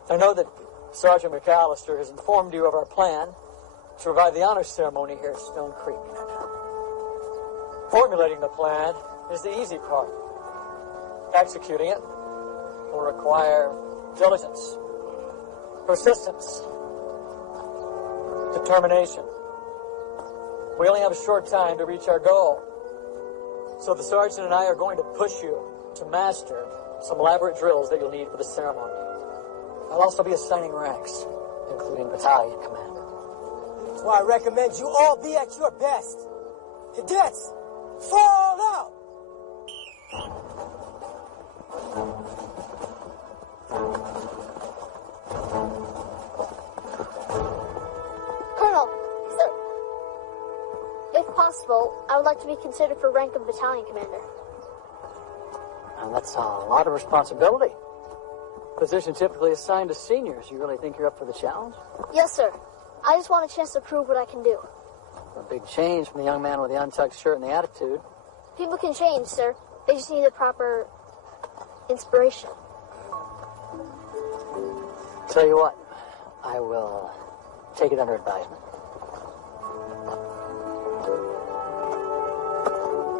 I know that Sergeant McAllister has informed you of our plan to revive the honor ceremony here at Stone Creek. Formulating the plan is the easy part. Executing it will require diligence, persistence, determination. We only have a short time to reach our goal. So the sergeant and I are going to push you to master some elaborate drills that you'll need for the ceremony. I'll also be assigning ranks, including battalion commander. That's why I recommend you all be at your best. Cadets, fall out! Colonel, sir. If possible, I would like to be considered for rank of battalion commander. And that's a lot of responsibility. Position typically assigned to seniors. You really think you're up for the challenge? Yes, sir. I just want a chance to prove what I can do. A big change from the young man with the untucked shirt and the attitude. People can change, sir. They just need the proper inspiration. Tell you what, I will take it under advisement.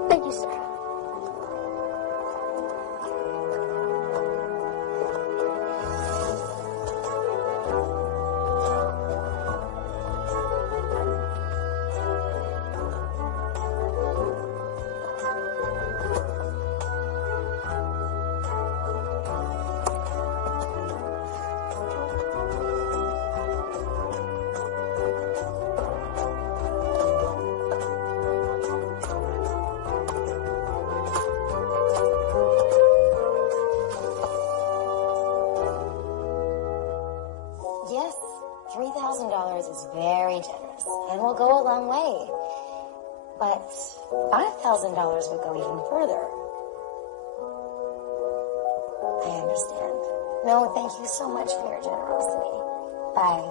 Thank you, sir. $3,000 is very generous and will go a long way. But $5,000 would go even further. I understand. No, thank you so much for your generosity. Bye.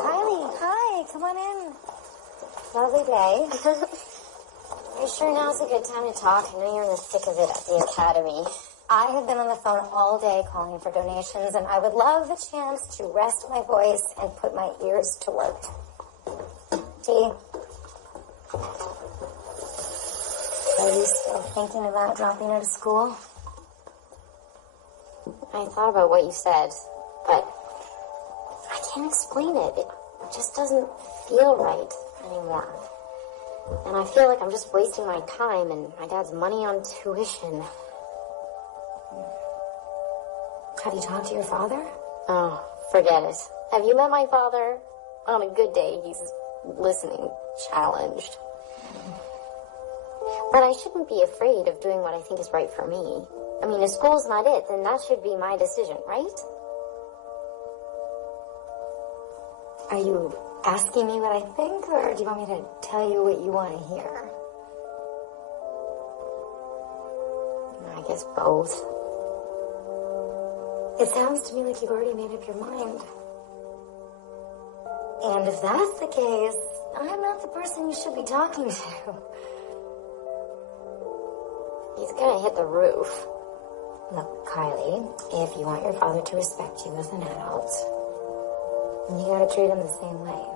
Kylie, hi, come on in. Lovely day. Are you sure now's a good time to talk? I know you're in the thick of it at the academy. I have been on the phone all day calling for donations, and I would love the chance to rest my voice and put my ears to work. Tea? Are you still thinking about dropping out of school? I thought about what you said, but I can't explain it. It just doesn't feel right anymore. And I feel like I'm just wasting my time and my dad's money on tuition. Have you talked to your father? Oh, forget it. Have you met my father? On a good day, he's listening challenged. But I shouldn't be afraid of doing what I think is right for me. I mean, if school's not it, then that should be my decision, right? Are you asking me what I think, or do you want me to tell you what you want to hear? I guess both. It sounds to me like you've already made up your mind. And if that's the case, I'm not the person you should be talking to. He's gonna hit the roof. Look, Kylie, if you want your father to respect you as an adult, you gotta treat him the same way.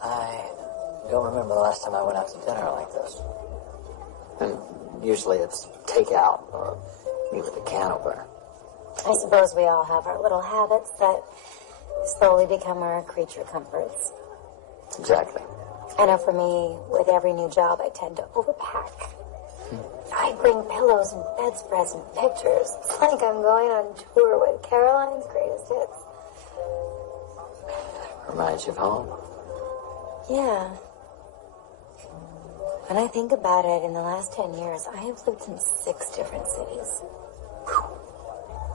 I don't remember the last time I went out to dinner like this. And usually it's takeout or meet with a can opener. I suppose we all have our little habits that slowly become our creature comforts. Exactly. I know for me, with every new job, I tend to overpack. I bring pillows and bedspreads and pictures. It's like I'm going on tour with Caroline's greatest hits. Reminds you of home. Yeah. When I think about it, in the last 10 years, I have lived in 6 different cities.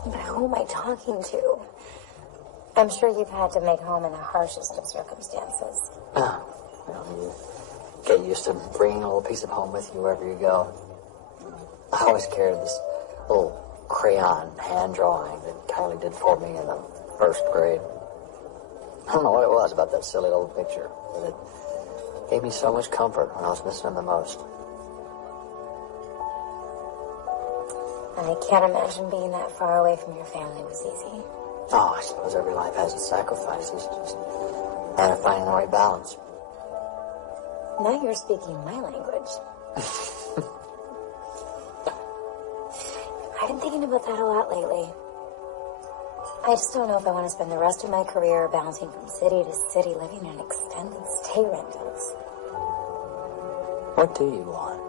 But who am I talking to? I'm sure you've had to make home in the harshest of circumstances. Well, you get used to bringing a little piece of home with you wherever you go. I always carried this little crayon hand drawing that Kylie did for me in the 1st grade. I don't know what it was about that silly little picture, but it gave me so much comfort when I was missing him the most. I can't imagine being that far away from your family was easy. Oh, I suppose every life has its sacrifices. Just a matter of finding the right balance. Now you're speaking my language. I've been thinking about that a lot lately. I just don't know if I want to spend the rest of my career bouncing from city to city, living in extended stay rentals. What do you want?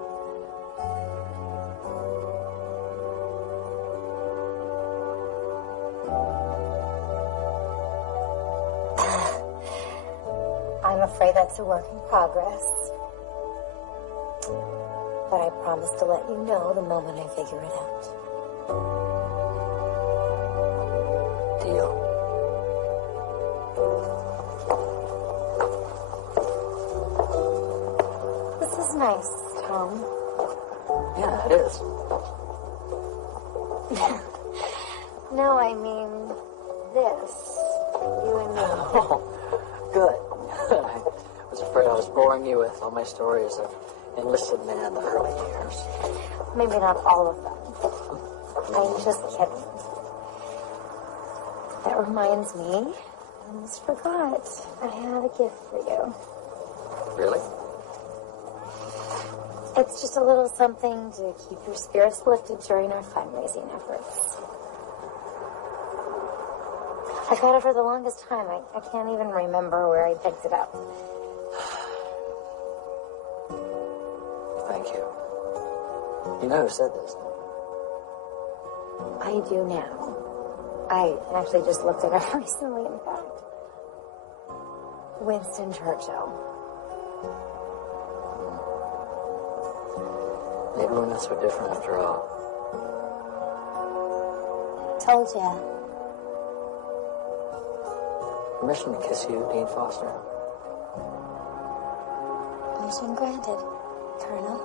I'm afraid that's a work in progress. But I promise to let you know the moment I figure it out. Deal. This is nice, Tom. Yeah, it is. No, I mean this. You and me. Oh, good. I was afraid I was boring you with all my stories of enlisted men in the early years. Maybe not all of them. I'm just kidding. That reminds me, I almost forgot. I have a gift for you. Really? It's just a little something to keep your spirits lifted during our fundraising efforts. I've had it for the longest time. I can't even remember where I picked it up. Thank you. You know who said this? I do now. I actually just looked it up recently, in fact. Winston Churchill. Maybe we're not so different after all. Told ya. Permission to kiss you, Dean Foster? Permission granted, Colonel.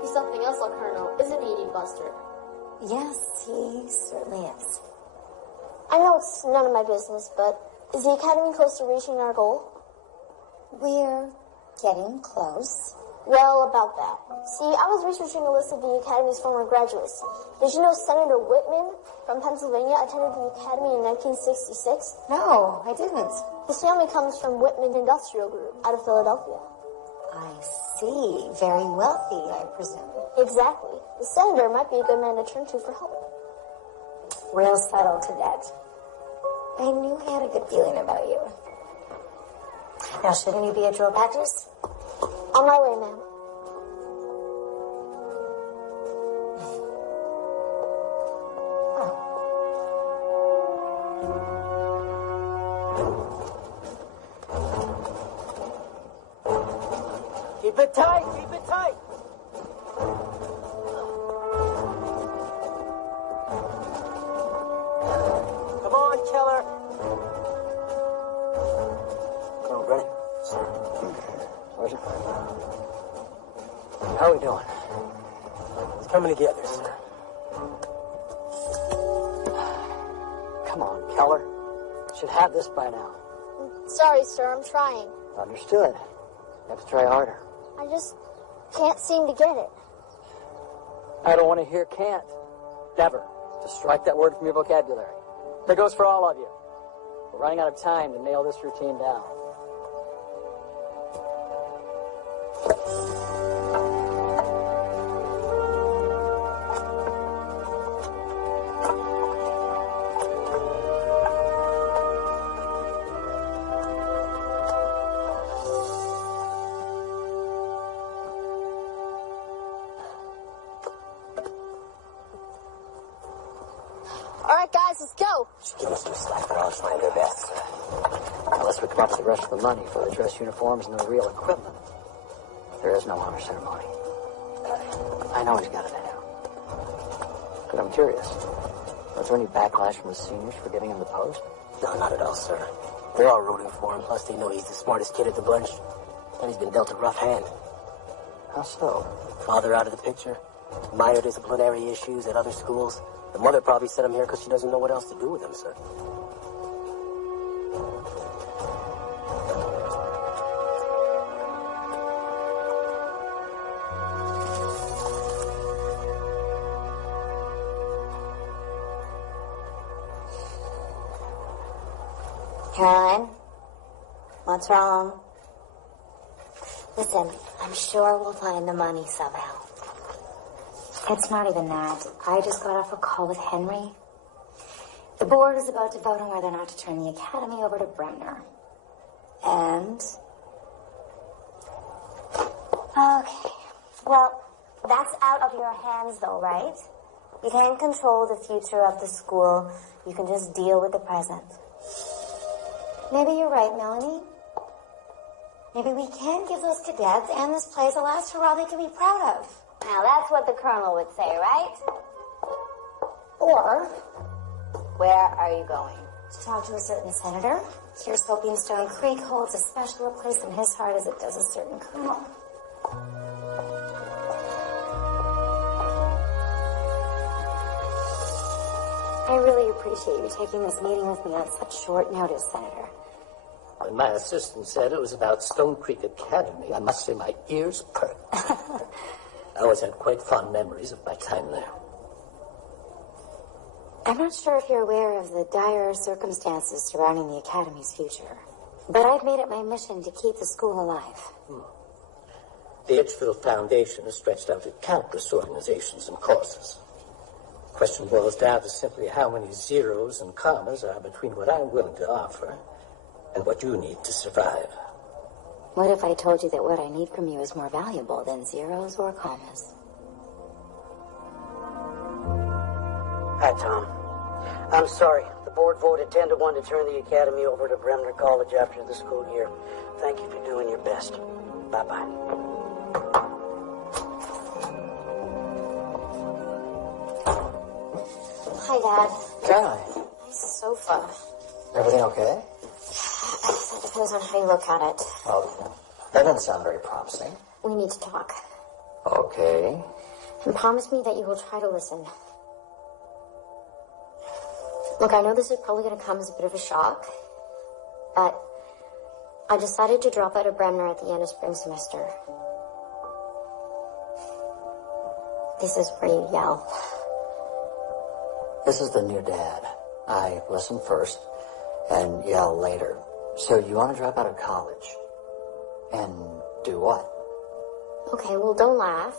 He's something else, Colonel, isn't he, Buster? Yes, he certainly is. I know it's none of my business, but is the Academy close to reaching our goal? We're getting close. Well, about that. See, I was researching a list of the Academy's former graduates. Did you know Senator Whitman from Pennsylvania attended the Academy in 1966? No, I didn't. His family comes from Whitman Industrial Group out of Philadelphia. I see. Very wealthy, I presume. Exactly. The senator might be a good man to turn to for help. Real subtle cadet. I knew I had a good feeling about you. Now, shouldn't you be at drill practice? On my way, ma'am. Keep it tight, keep it tight. Come on, Keller. Oh, ready? Sergeant? How are we doing? It's coming together, sir. Come on, Keller. Should have this by now. Sorry, sir, I'm trying. Understood. You have to try harder. I just can't seem to get it. I don't want to hear can't. Never. Just strike that word from your vocabulary. That goes for all of you. We're running out of time to nail this routine down. Guys, let's go. Should give us some slack, but I'll try their best. Unless we come up with the rest of the money for the dress uniforms and the real equipment. There is no honor ceremony. I know he's got it in him. But I'm curious. Was there any backlash from the seniors for giving him the post? No, not at all, sir. They're all rooting for him. Plus, they know he's the smartest kid at the bunch. And he's been dealt a rough hand. How so? Father out of the picture. Minor disciplinary issues at other schools. The mother probably sent him here because she doesn't know what else to do with him, sir. Caroline, what's wrong? Listen, I'm sure we'll find the money somehow. It's not even that. I just got off a call with Henry. The board is about to vote on whether or not to turn the academy over to Bremner. And... okay. Well, that's out of your hands though, right? You can't control the future of the school. You can just deal with the present. Maybe you're right, Melanie. Maybe we can give those cadets and this place a last hurrah they can be proud of. Now, that's what the colonel would say, right? Or Where are you going? to talk to a certain senator. Here's hoping Stone Creek holds as special a place in his heart as it does a certain colonel. I really appreciate you taking this meeting with me on such short notice, Senator. When my assistant said it was about Stone Creek Academy, I must say my ears perked. I always had quite fond memories of my time there. I'm not sure if you're aware of the dire circumstances surrounding the Academy's future, but I've made it my mission to keep the school alive. The Edgefield Foundation has stretched out to countless organizations and causes. The question boils down to simply how many zeros and commas are between what I'm willing to offer and what you need to survive. What if I told you that what I need from you is more valuable than zeros or commas? Hi, Tom. I'm sorry. The board voted 10-1 to turn the academy over to Bremner College after the school year. Thank you for doing your best. Bye-bye. Hi, Dad. Caroline, Nice sofa. everything okay? I guess that depends on how you look at it. Oh, that doesn't sound very promising. We need to talk. Okay. And promise me that you will try to listen. Look, I know this is probably going to come as a bit of a shock, but I decided to drop out of Bremner at the end of spring semester. This is where you yell. This is the new dad. I listen first and yell later. So you want to drop out of college? And do what? Okay, well, don't laugh,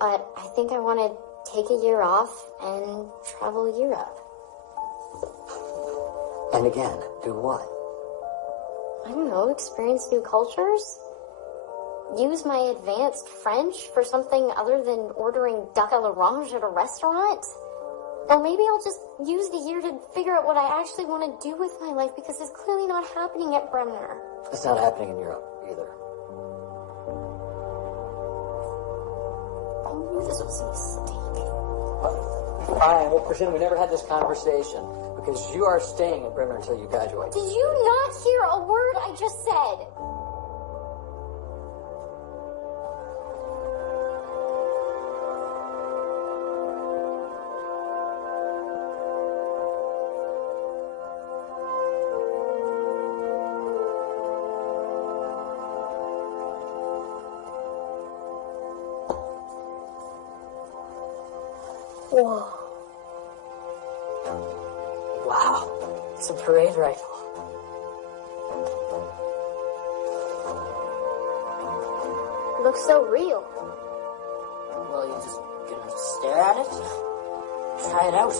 but I think I want to take a year off and travel Europe. And again, do what? I don't know, experience new cultures? Use my advanced French for something other than ordering duck à l'orange at a restaurant? Or maybe I'll just use the year to figure out what I actually want to do with my life, because it's clearly not happening at Bremner. It's not happening in Europe either. I knew this was a mistake. Fine, we'll pretend we never had this conversation, because you are staying at Bremner until you graduate. Did you not hear a word I just said? Whoa. Wow. It's a parade rifle. It looks so real. Well, you just gonna stare at it? Try it out.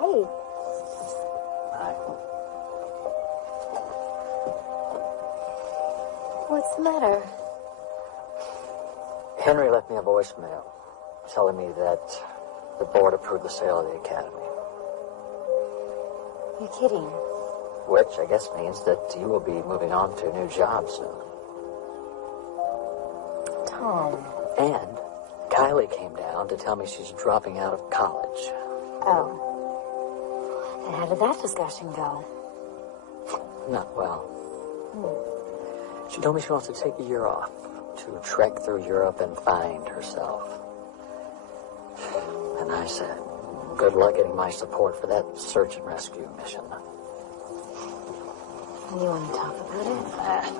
Hey. Hi. What's the matter? Henry left me a voicemail telling me that the board approved the sale of the academy. You're kidding. Which I guess means that you will be moving on to a new job soon. Tom. And Kylie came down to tell me she's dropping out of college. Oh. And how did that discussion go? Not well. She told me she wants to take a year off to trek through Europe and find herself. And I said, good luck getting my support for that search and rescue mission. You want to talk about it?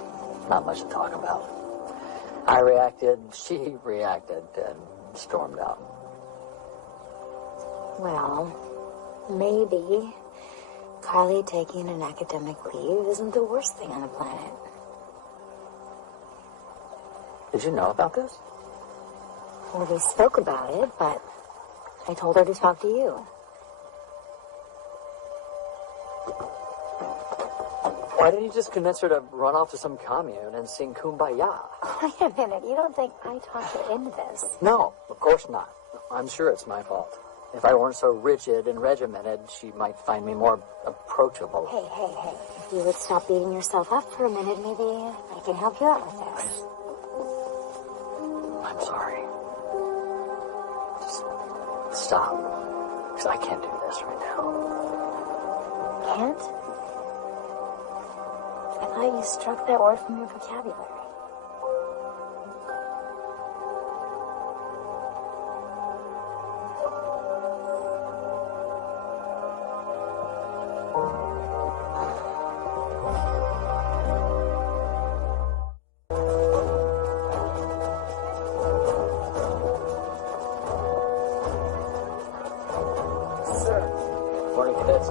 Not much to talk about. I reacted, she reacted, and stormed out. Well, maybe Kylie taking an academic leave isn't the worst thing on the planet. Did you know about this? Well, we spoke about it, but I told her to talk to you. Why didn't you just convince her to run off to some commune and sing Kumbaya? Wait a minute, you don't think I talked her into this? No, of course not. I'm sure it's my fault. If I weren't so rigid and regimented, she might find me more approachable. Hey. If you would stop beating yourself up for a minute, maybe I can help you out with this. I'm sorry. Just stop. Because I can't do this right now. Can't? I thought you struck that word from your vocabulary. Morning, cadets.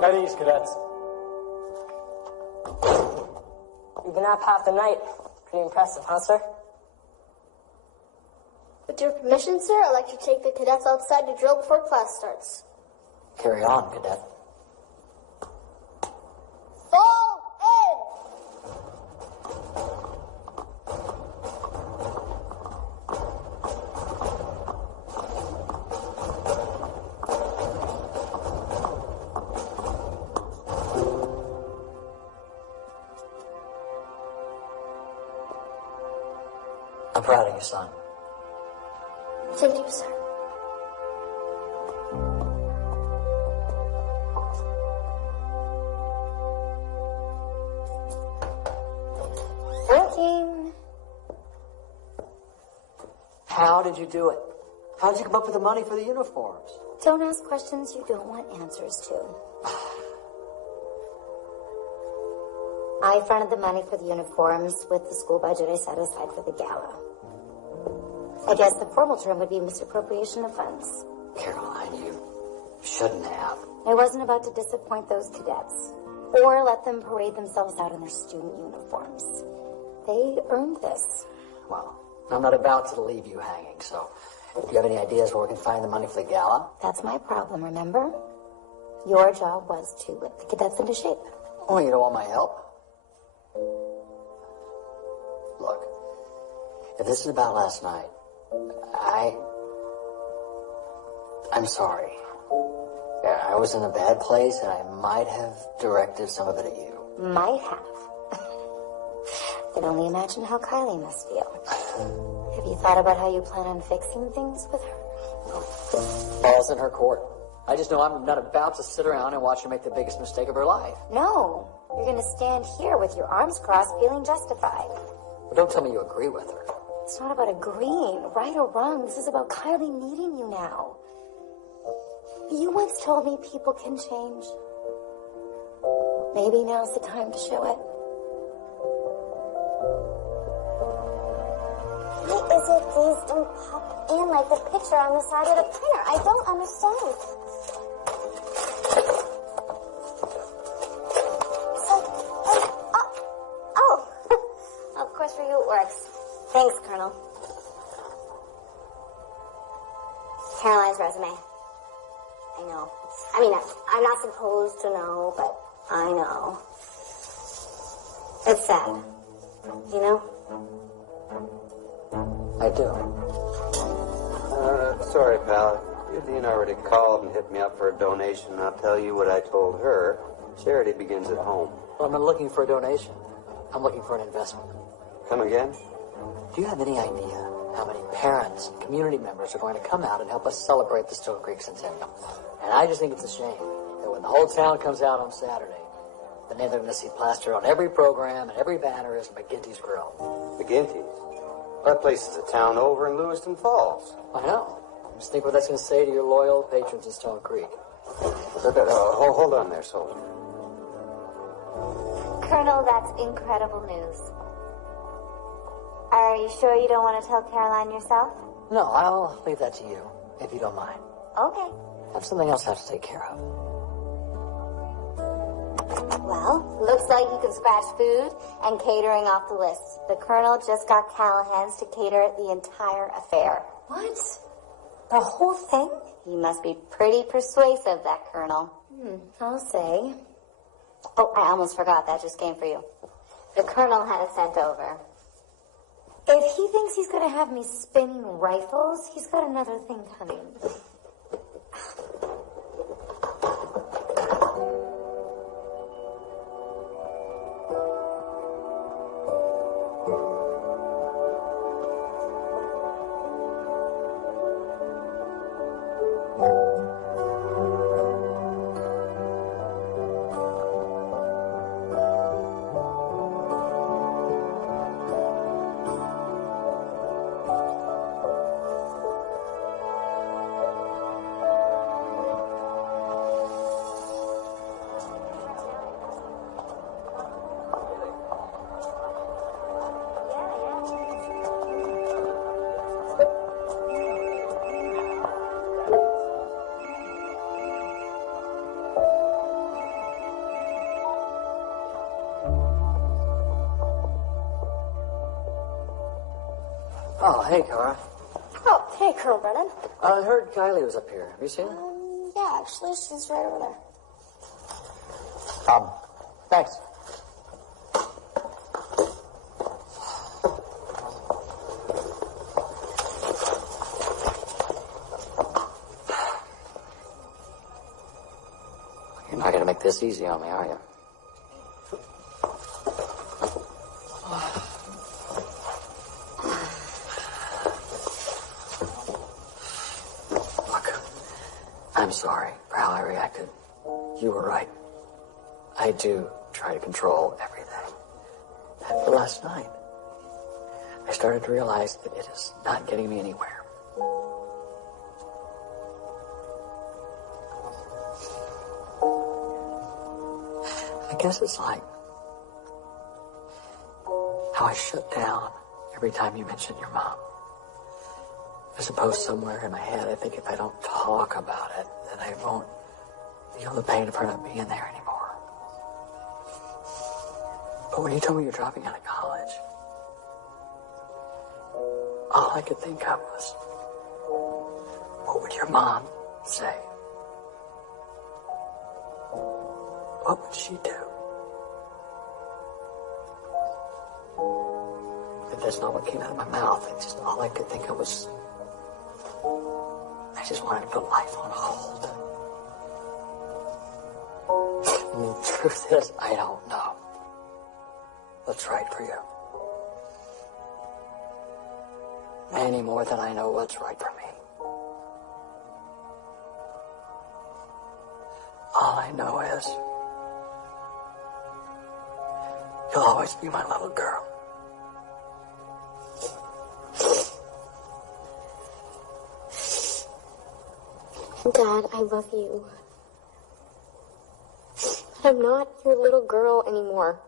At ease, cadets. You've been up half the night. Pretty impressive, huh, sir? With your permission, sir, I'd like to take the cadets outside to drill before class starts. Carry on, cadet. Fall in! I'm proud of you, son. Thank you, sir. Working. How did you do it? How did you come up with the money for the uniforms? Don't ask questions you don't want answers to. I fronted the money for the uniforms with the school budget I set aside for the gala. I guess the formal term would be misappropriation of funds. Caroline, you shouldn't have. I wasn't about to disappoint those cadets or let them parade themselves out in their student uniforms. They earned this. Well, I'm not about to leave you hanging, so do you have any ideas where we can find the money for the gala? That's my problem, remember? Your job was to whip the cadets into shape. Oh, you don't want my help? Look, if this is about last night, I'm sorry. Yeah, I was in a bad place and I might have directed some of it at you. Might have. can only imagine how Kylie must feel. Have you thought about how you plan on fixing things with her? Ball's in her court. I just know I'm not about to sit around and watch her make the biggest mistake of her life. No, you're going to stand here with your arms crossed, feeling justified. But don't tell me you agree with her. It's not about agreeing, right or wrong. This is about Kylie needing you now. You once told me people can change. Maybe now's the time to show it. Why is it these don't pop in like the picture on the side of the printer? I don't understand. It's like, Of course, for you it works. Thanks, Colonel. Caroline's resume. I know. I mean, I'm not supposed to know, but I know. It's sad. You know? I do. Sorry, pal. Eugene already called and hit me up for a donation, and I'll tell you what I told her. Charity begins at home. Well, I'm not looking for a donation. I'm looking for an investment. Come again? Do you have any idea how many parents and community members are going to come out and help us celebrate the Stone Creek Centennial? And I just think it's a shame that when the whole town comes out on Saturday, the name they're going to see plastered on every program and every banner is McGinty's Grill. McGinty's? That place is a town over in Lewiston Falls. I know. Just think what that's going to say to your loyal patrons in Stone Creek. Hold on there, soldier. Colonel, that's incredible news. Are you sure you don't want to tell Caroline yourself? No, I'll leave that to you, if you don't mind. Okay. I have something else I have to take care of. Well, looks like you can scratch food and catering off the list. The Colonel just got Callahan's to cater the entire affair. What? The whole thing? He must be pretty persuasive, that Colonel. I'll say. Oh, I almost forgot. That just came for you. The Colonel had it sent over. If he thinks he's going to have me spinning rifles, he's got another thing coming. Oh, hey, Cara. oh, hey, Colonel Brennan. I heard Kylie was up here. Have you seen her? Yeah, actually, she's right over there. Thanks. You're not going to make this easy on me, are you? Look, I'm sorry for how I reacted. You were right. I do try to control everything. After last night, I started to realize that it is not getting me anywhere. I guess it's like how I shut down every time you mention your mom. I suppose somewhere in my head, I think if I don't talk about it, then I won't feel the pain of her not being there anymore. But when you told me you're dropping out of college, all I could think of was, what would your mom say? What would she do? But that's not what came out of my mouth. It's just all I could think of was, I just wanted to put life on hold. And the truth is, I don't know what's right for you. any more than I know what's right for me. All I know is you'll always be my little girl. Dad, I love you. But I'm not your little girl anymore.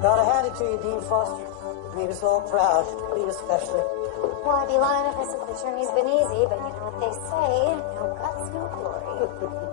Gotta hand it to you, Dean Foster. Made us all proud. Me especially. Well, I'd be lying if I said the journey's been easy, but you know what they say, no guts, no glory.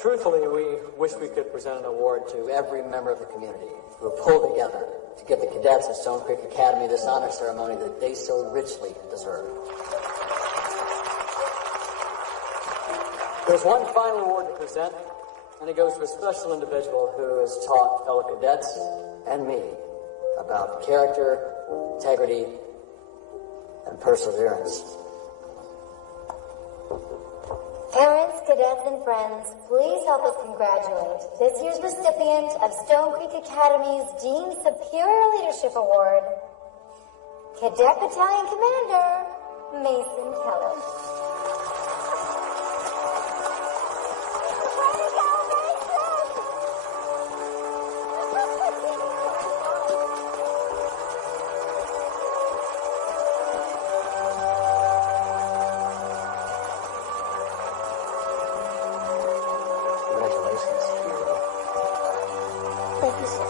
Truthfully, we wish we could present an award to every member of the community who have pulled together to give the cadets at Stone Creek Academy this honor ceremony that they so richly deserve. There's one final award to present, and it goes to a special individual who has taught fellow cadets and me about character, integrity, and perseverance. Parents, cadets, and friends, please help us congratulate this year's recipient of Stone Creek Academy's Dean Superior Leadership Award, Cadet Battalion Commander, Mason Keller. Thank you, sir.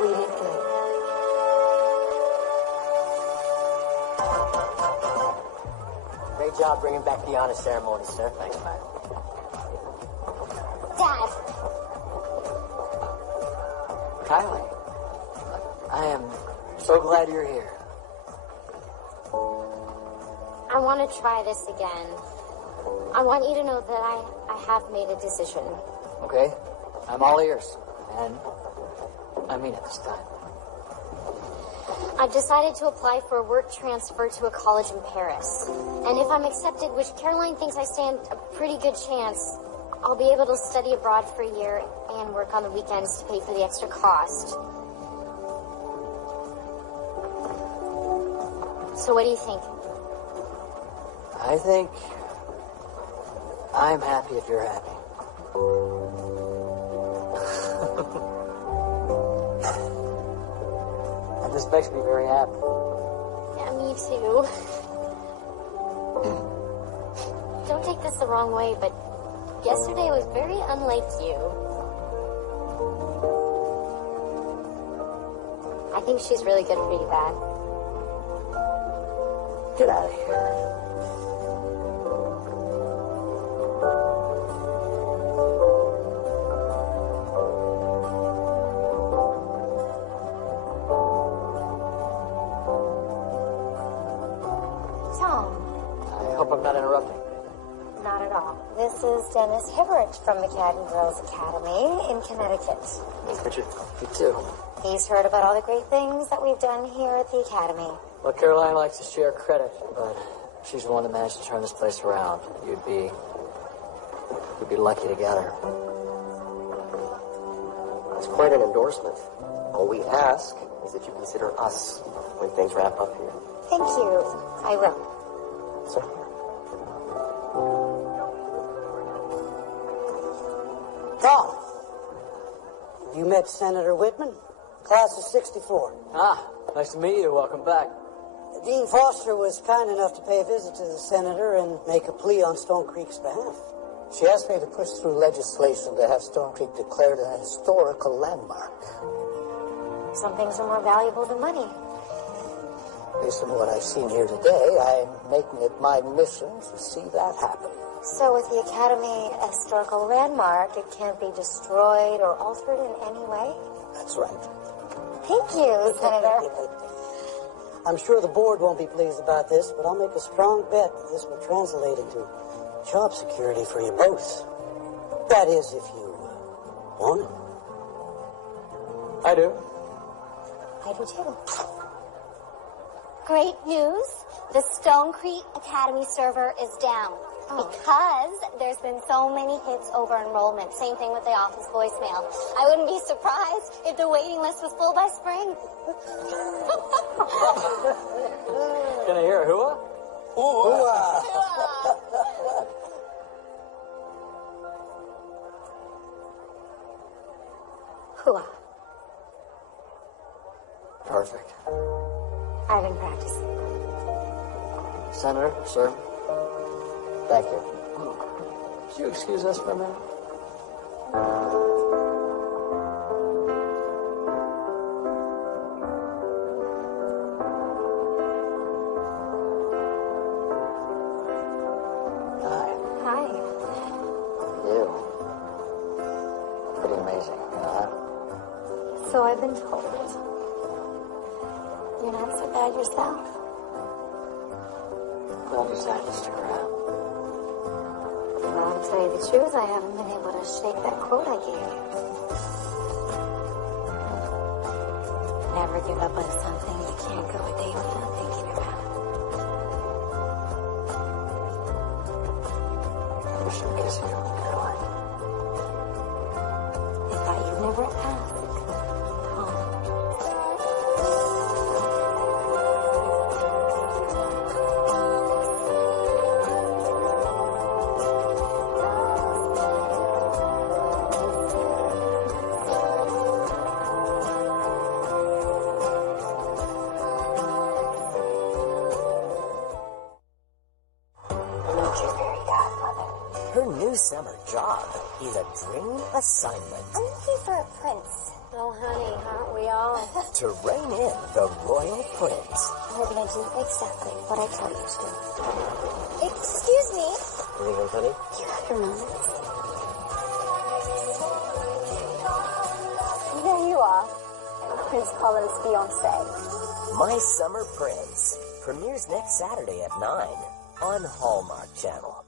We did good. Great job bringing back the honor ceremony, sir. Thanks, man. Dad, Kylie, I am so glad you're here. I want to try this again. I want you to know that I have made a decision. Okay? I'm all ears. And I mean it this time. I've decided to apply for a work transfer to a college in Paris. And if I'm accepted, which Caroline thinks I stand a pretty good chance, I'll be able to study abroad for a year and work on the weekends to pay for the extra cost. So what do you think? I think I'm happy if you're happy. And this makes me very happy. Yeah, me too. Don't take this the wrong way, but yesterday was very unlike you. I think she's really good for you, Dad. Get out of here. Tom, I hope I'm not interrupting. not at all. This is Dennis Hibbert from McCadden Girls Academy in Connecticut. Thanks, Richard. You too. He's heard about all the great things that we've done here at the Academy. Well, Caroline likes to share credit, but she's the one that managed to turn this place around. You'd be lucky to get her. It's quite an endorsement. All we ask is that you consider us when things wrap up here. Thank you. I will. Sir? Tom, have you met Senator Whitman? Class of 64. Ah, nice to meet you. Welcome back. Dean Foster was kind enough to pay a visit to the senator and make a plea on Stone Creek's behalf. She asked me to push through legislation to have Stone Creek declared an historical landmark. Some things are more valuable than money. Based on what I've seen here today, I'm making it my mission to see that happen. So with the Academy a historical landmark, it can't be destroyed or altered in any way? That's right. Thank you, Senator. I'm sure the board won't be pleased about this, but I'll make a strong bet that this will translate into job security for you both. That is, if you want it. I do. I do too. great news. The Stone Creek Academy server is down. Because there's been so many hits over enrollment. Same thing with the office voicemail. I wouldn't be surprised if the waiting list was full by spring. Can I hear a hooah? Hooah! Hooah. Perfect. I've been practicing. Senator, sir. Thank you. Could you excuse us for a minute? Hi. Hi. You. Pretty amazing, you know that? So I've been told. You're not so bad yourself. Glad you decided to stick around. Well, to tell you the The truth, I haven't been able to shake that quote I gave you. Never give up on something you can't go a day without thinking about. I wish I could kiss you, Caroline. I thought you'd never ask. Her new summer job is a dream assignment. I'm looking for a prince. Oh, honey, aren't we all? To rein in the royal prince. We're going to do exactly what I tell you to. Excuse me. Anything funny? You have your moments. There you are. Prince Colin's fiancé. My Summer Prince premieres next Saturday at 9 on Hallmark Channel.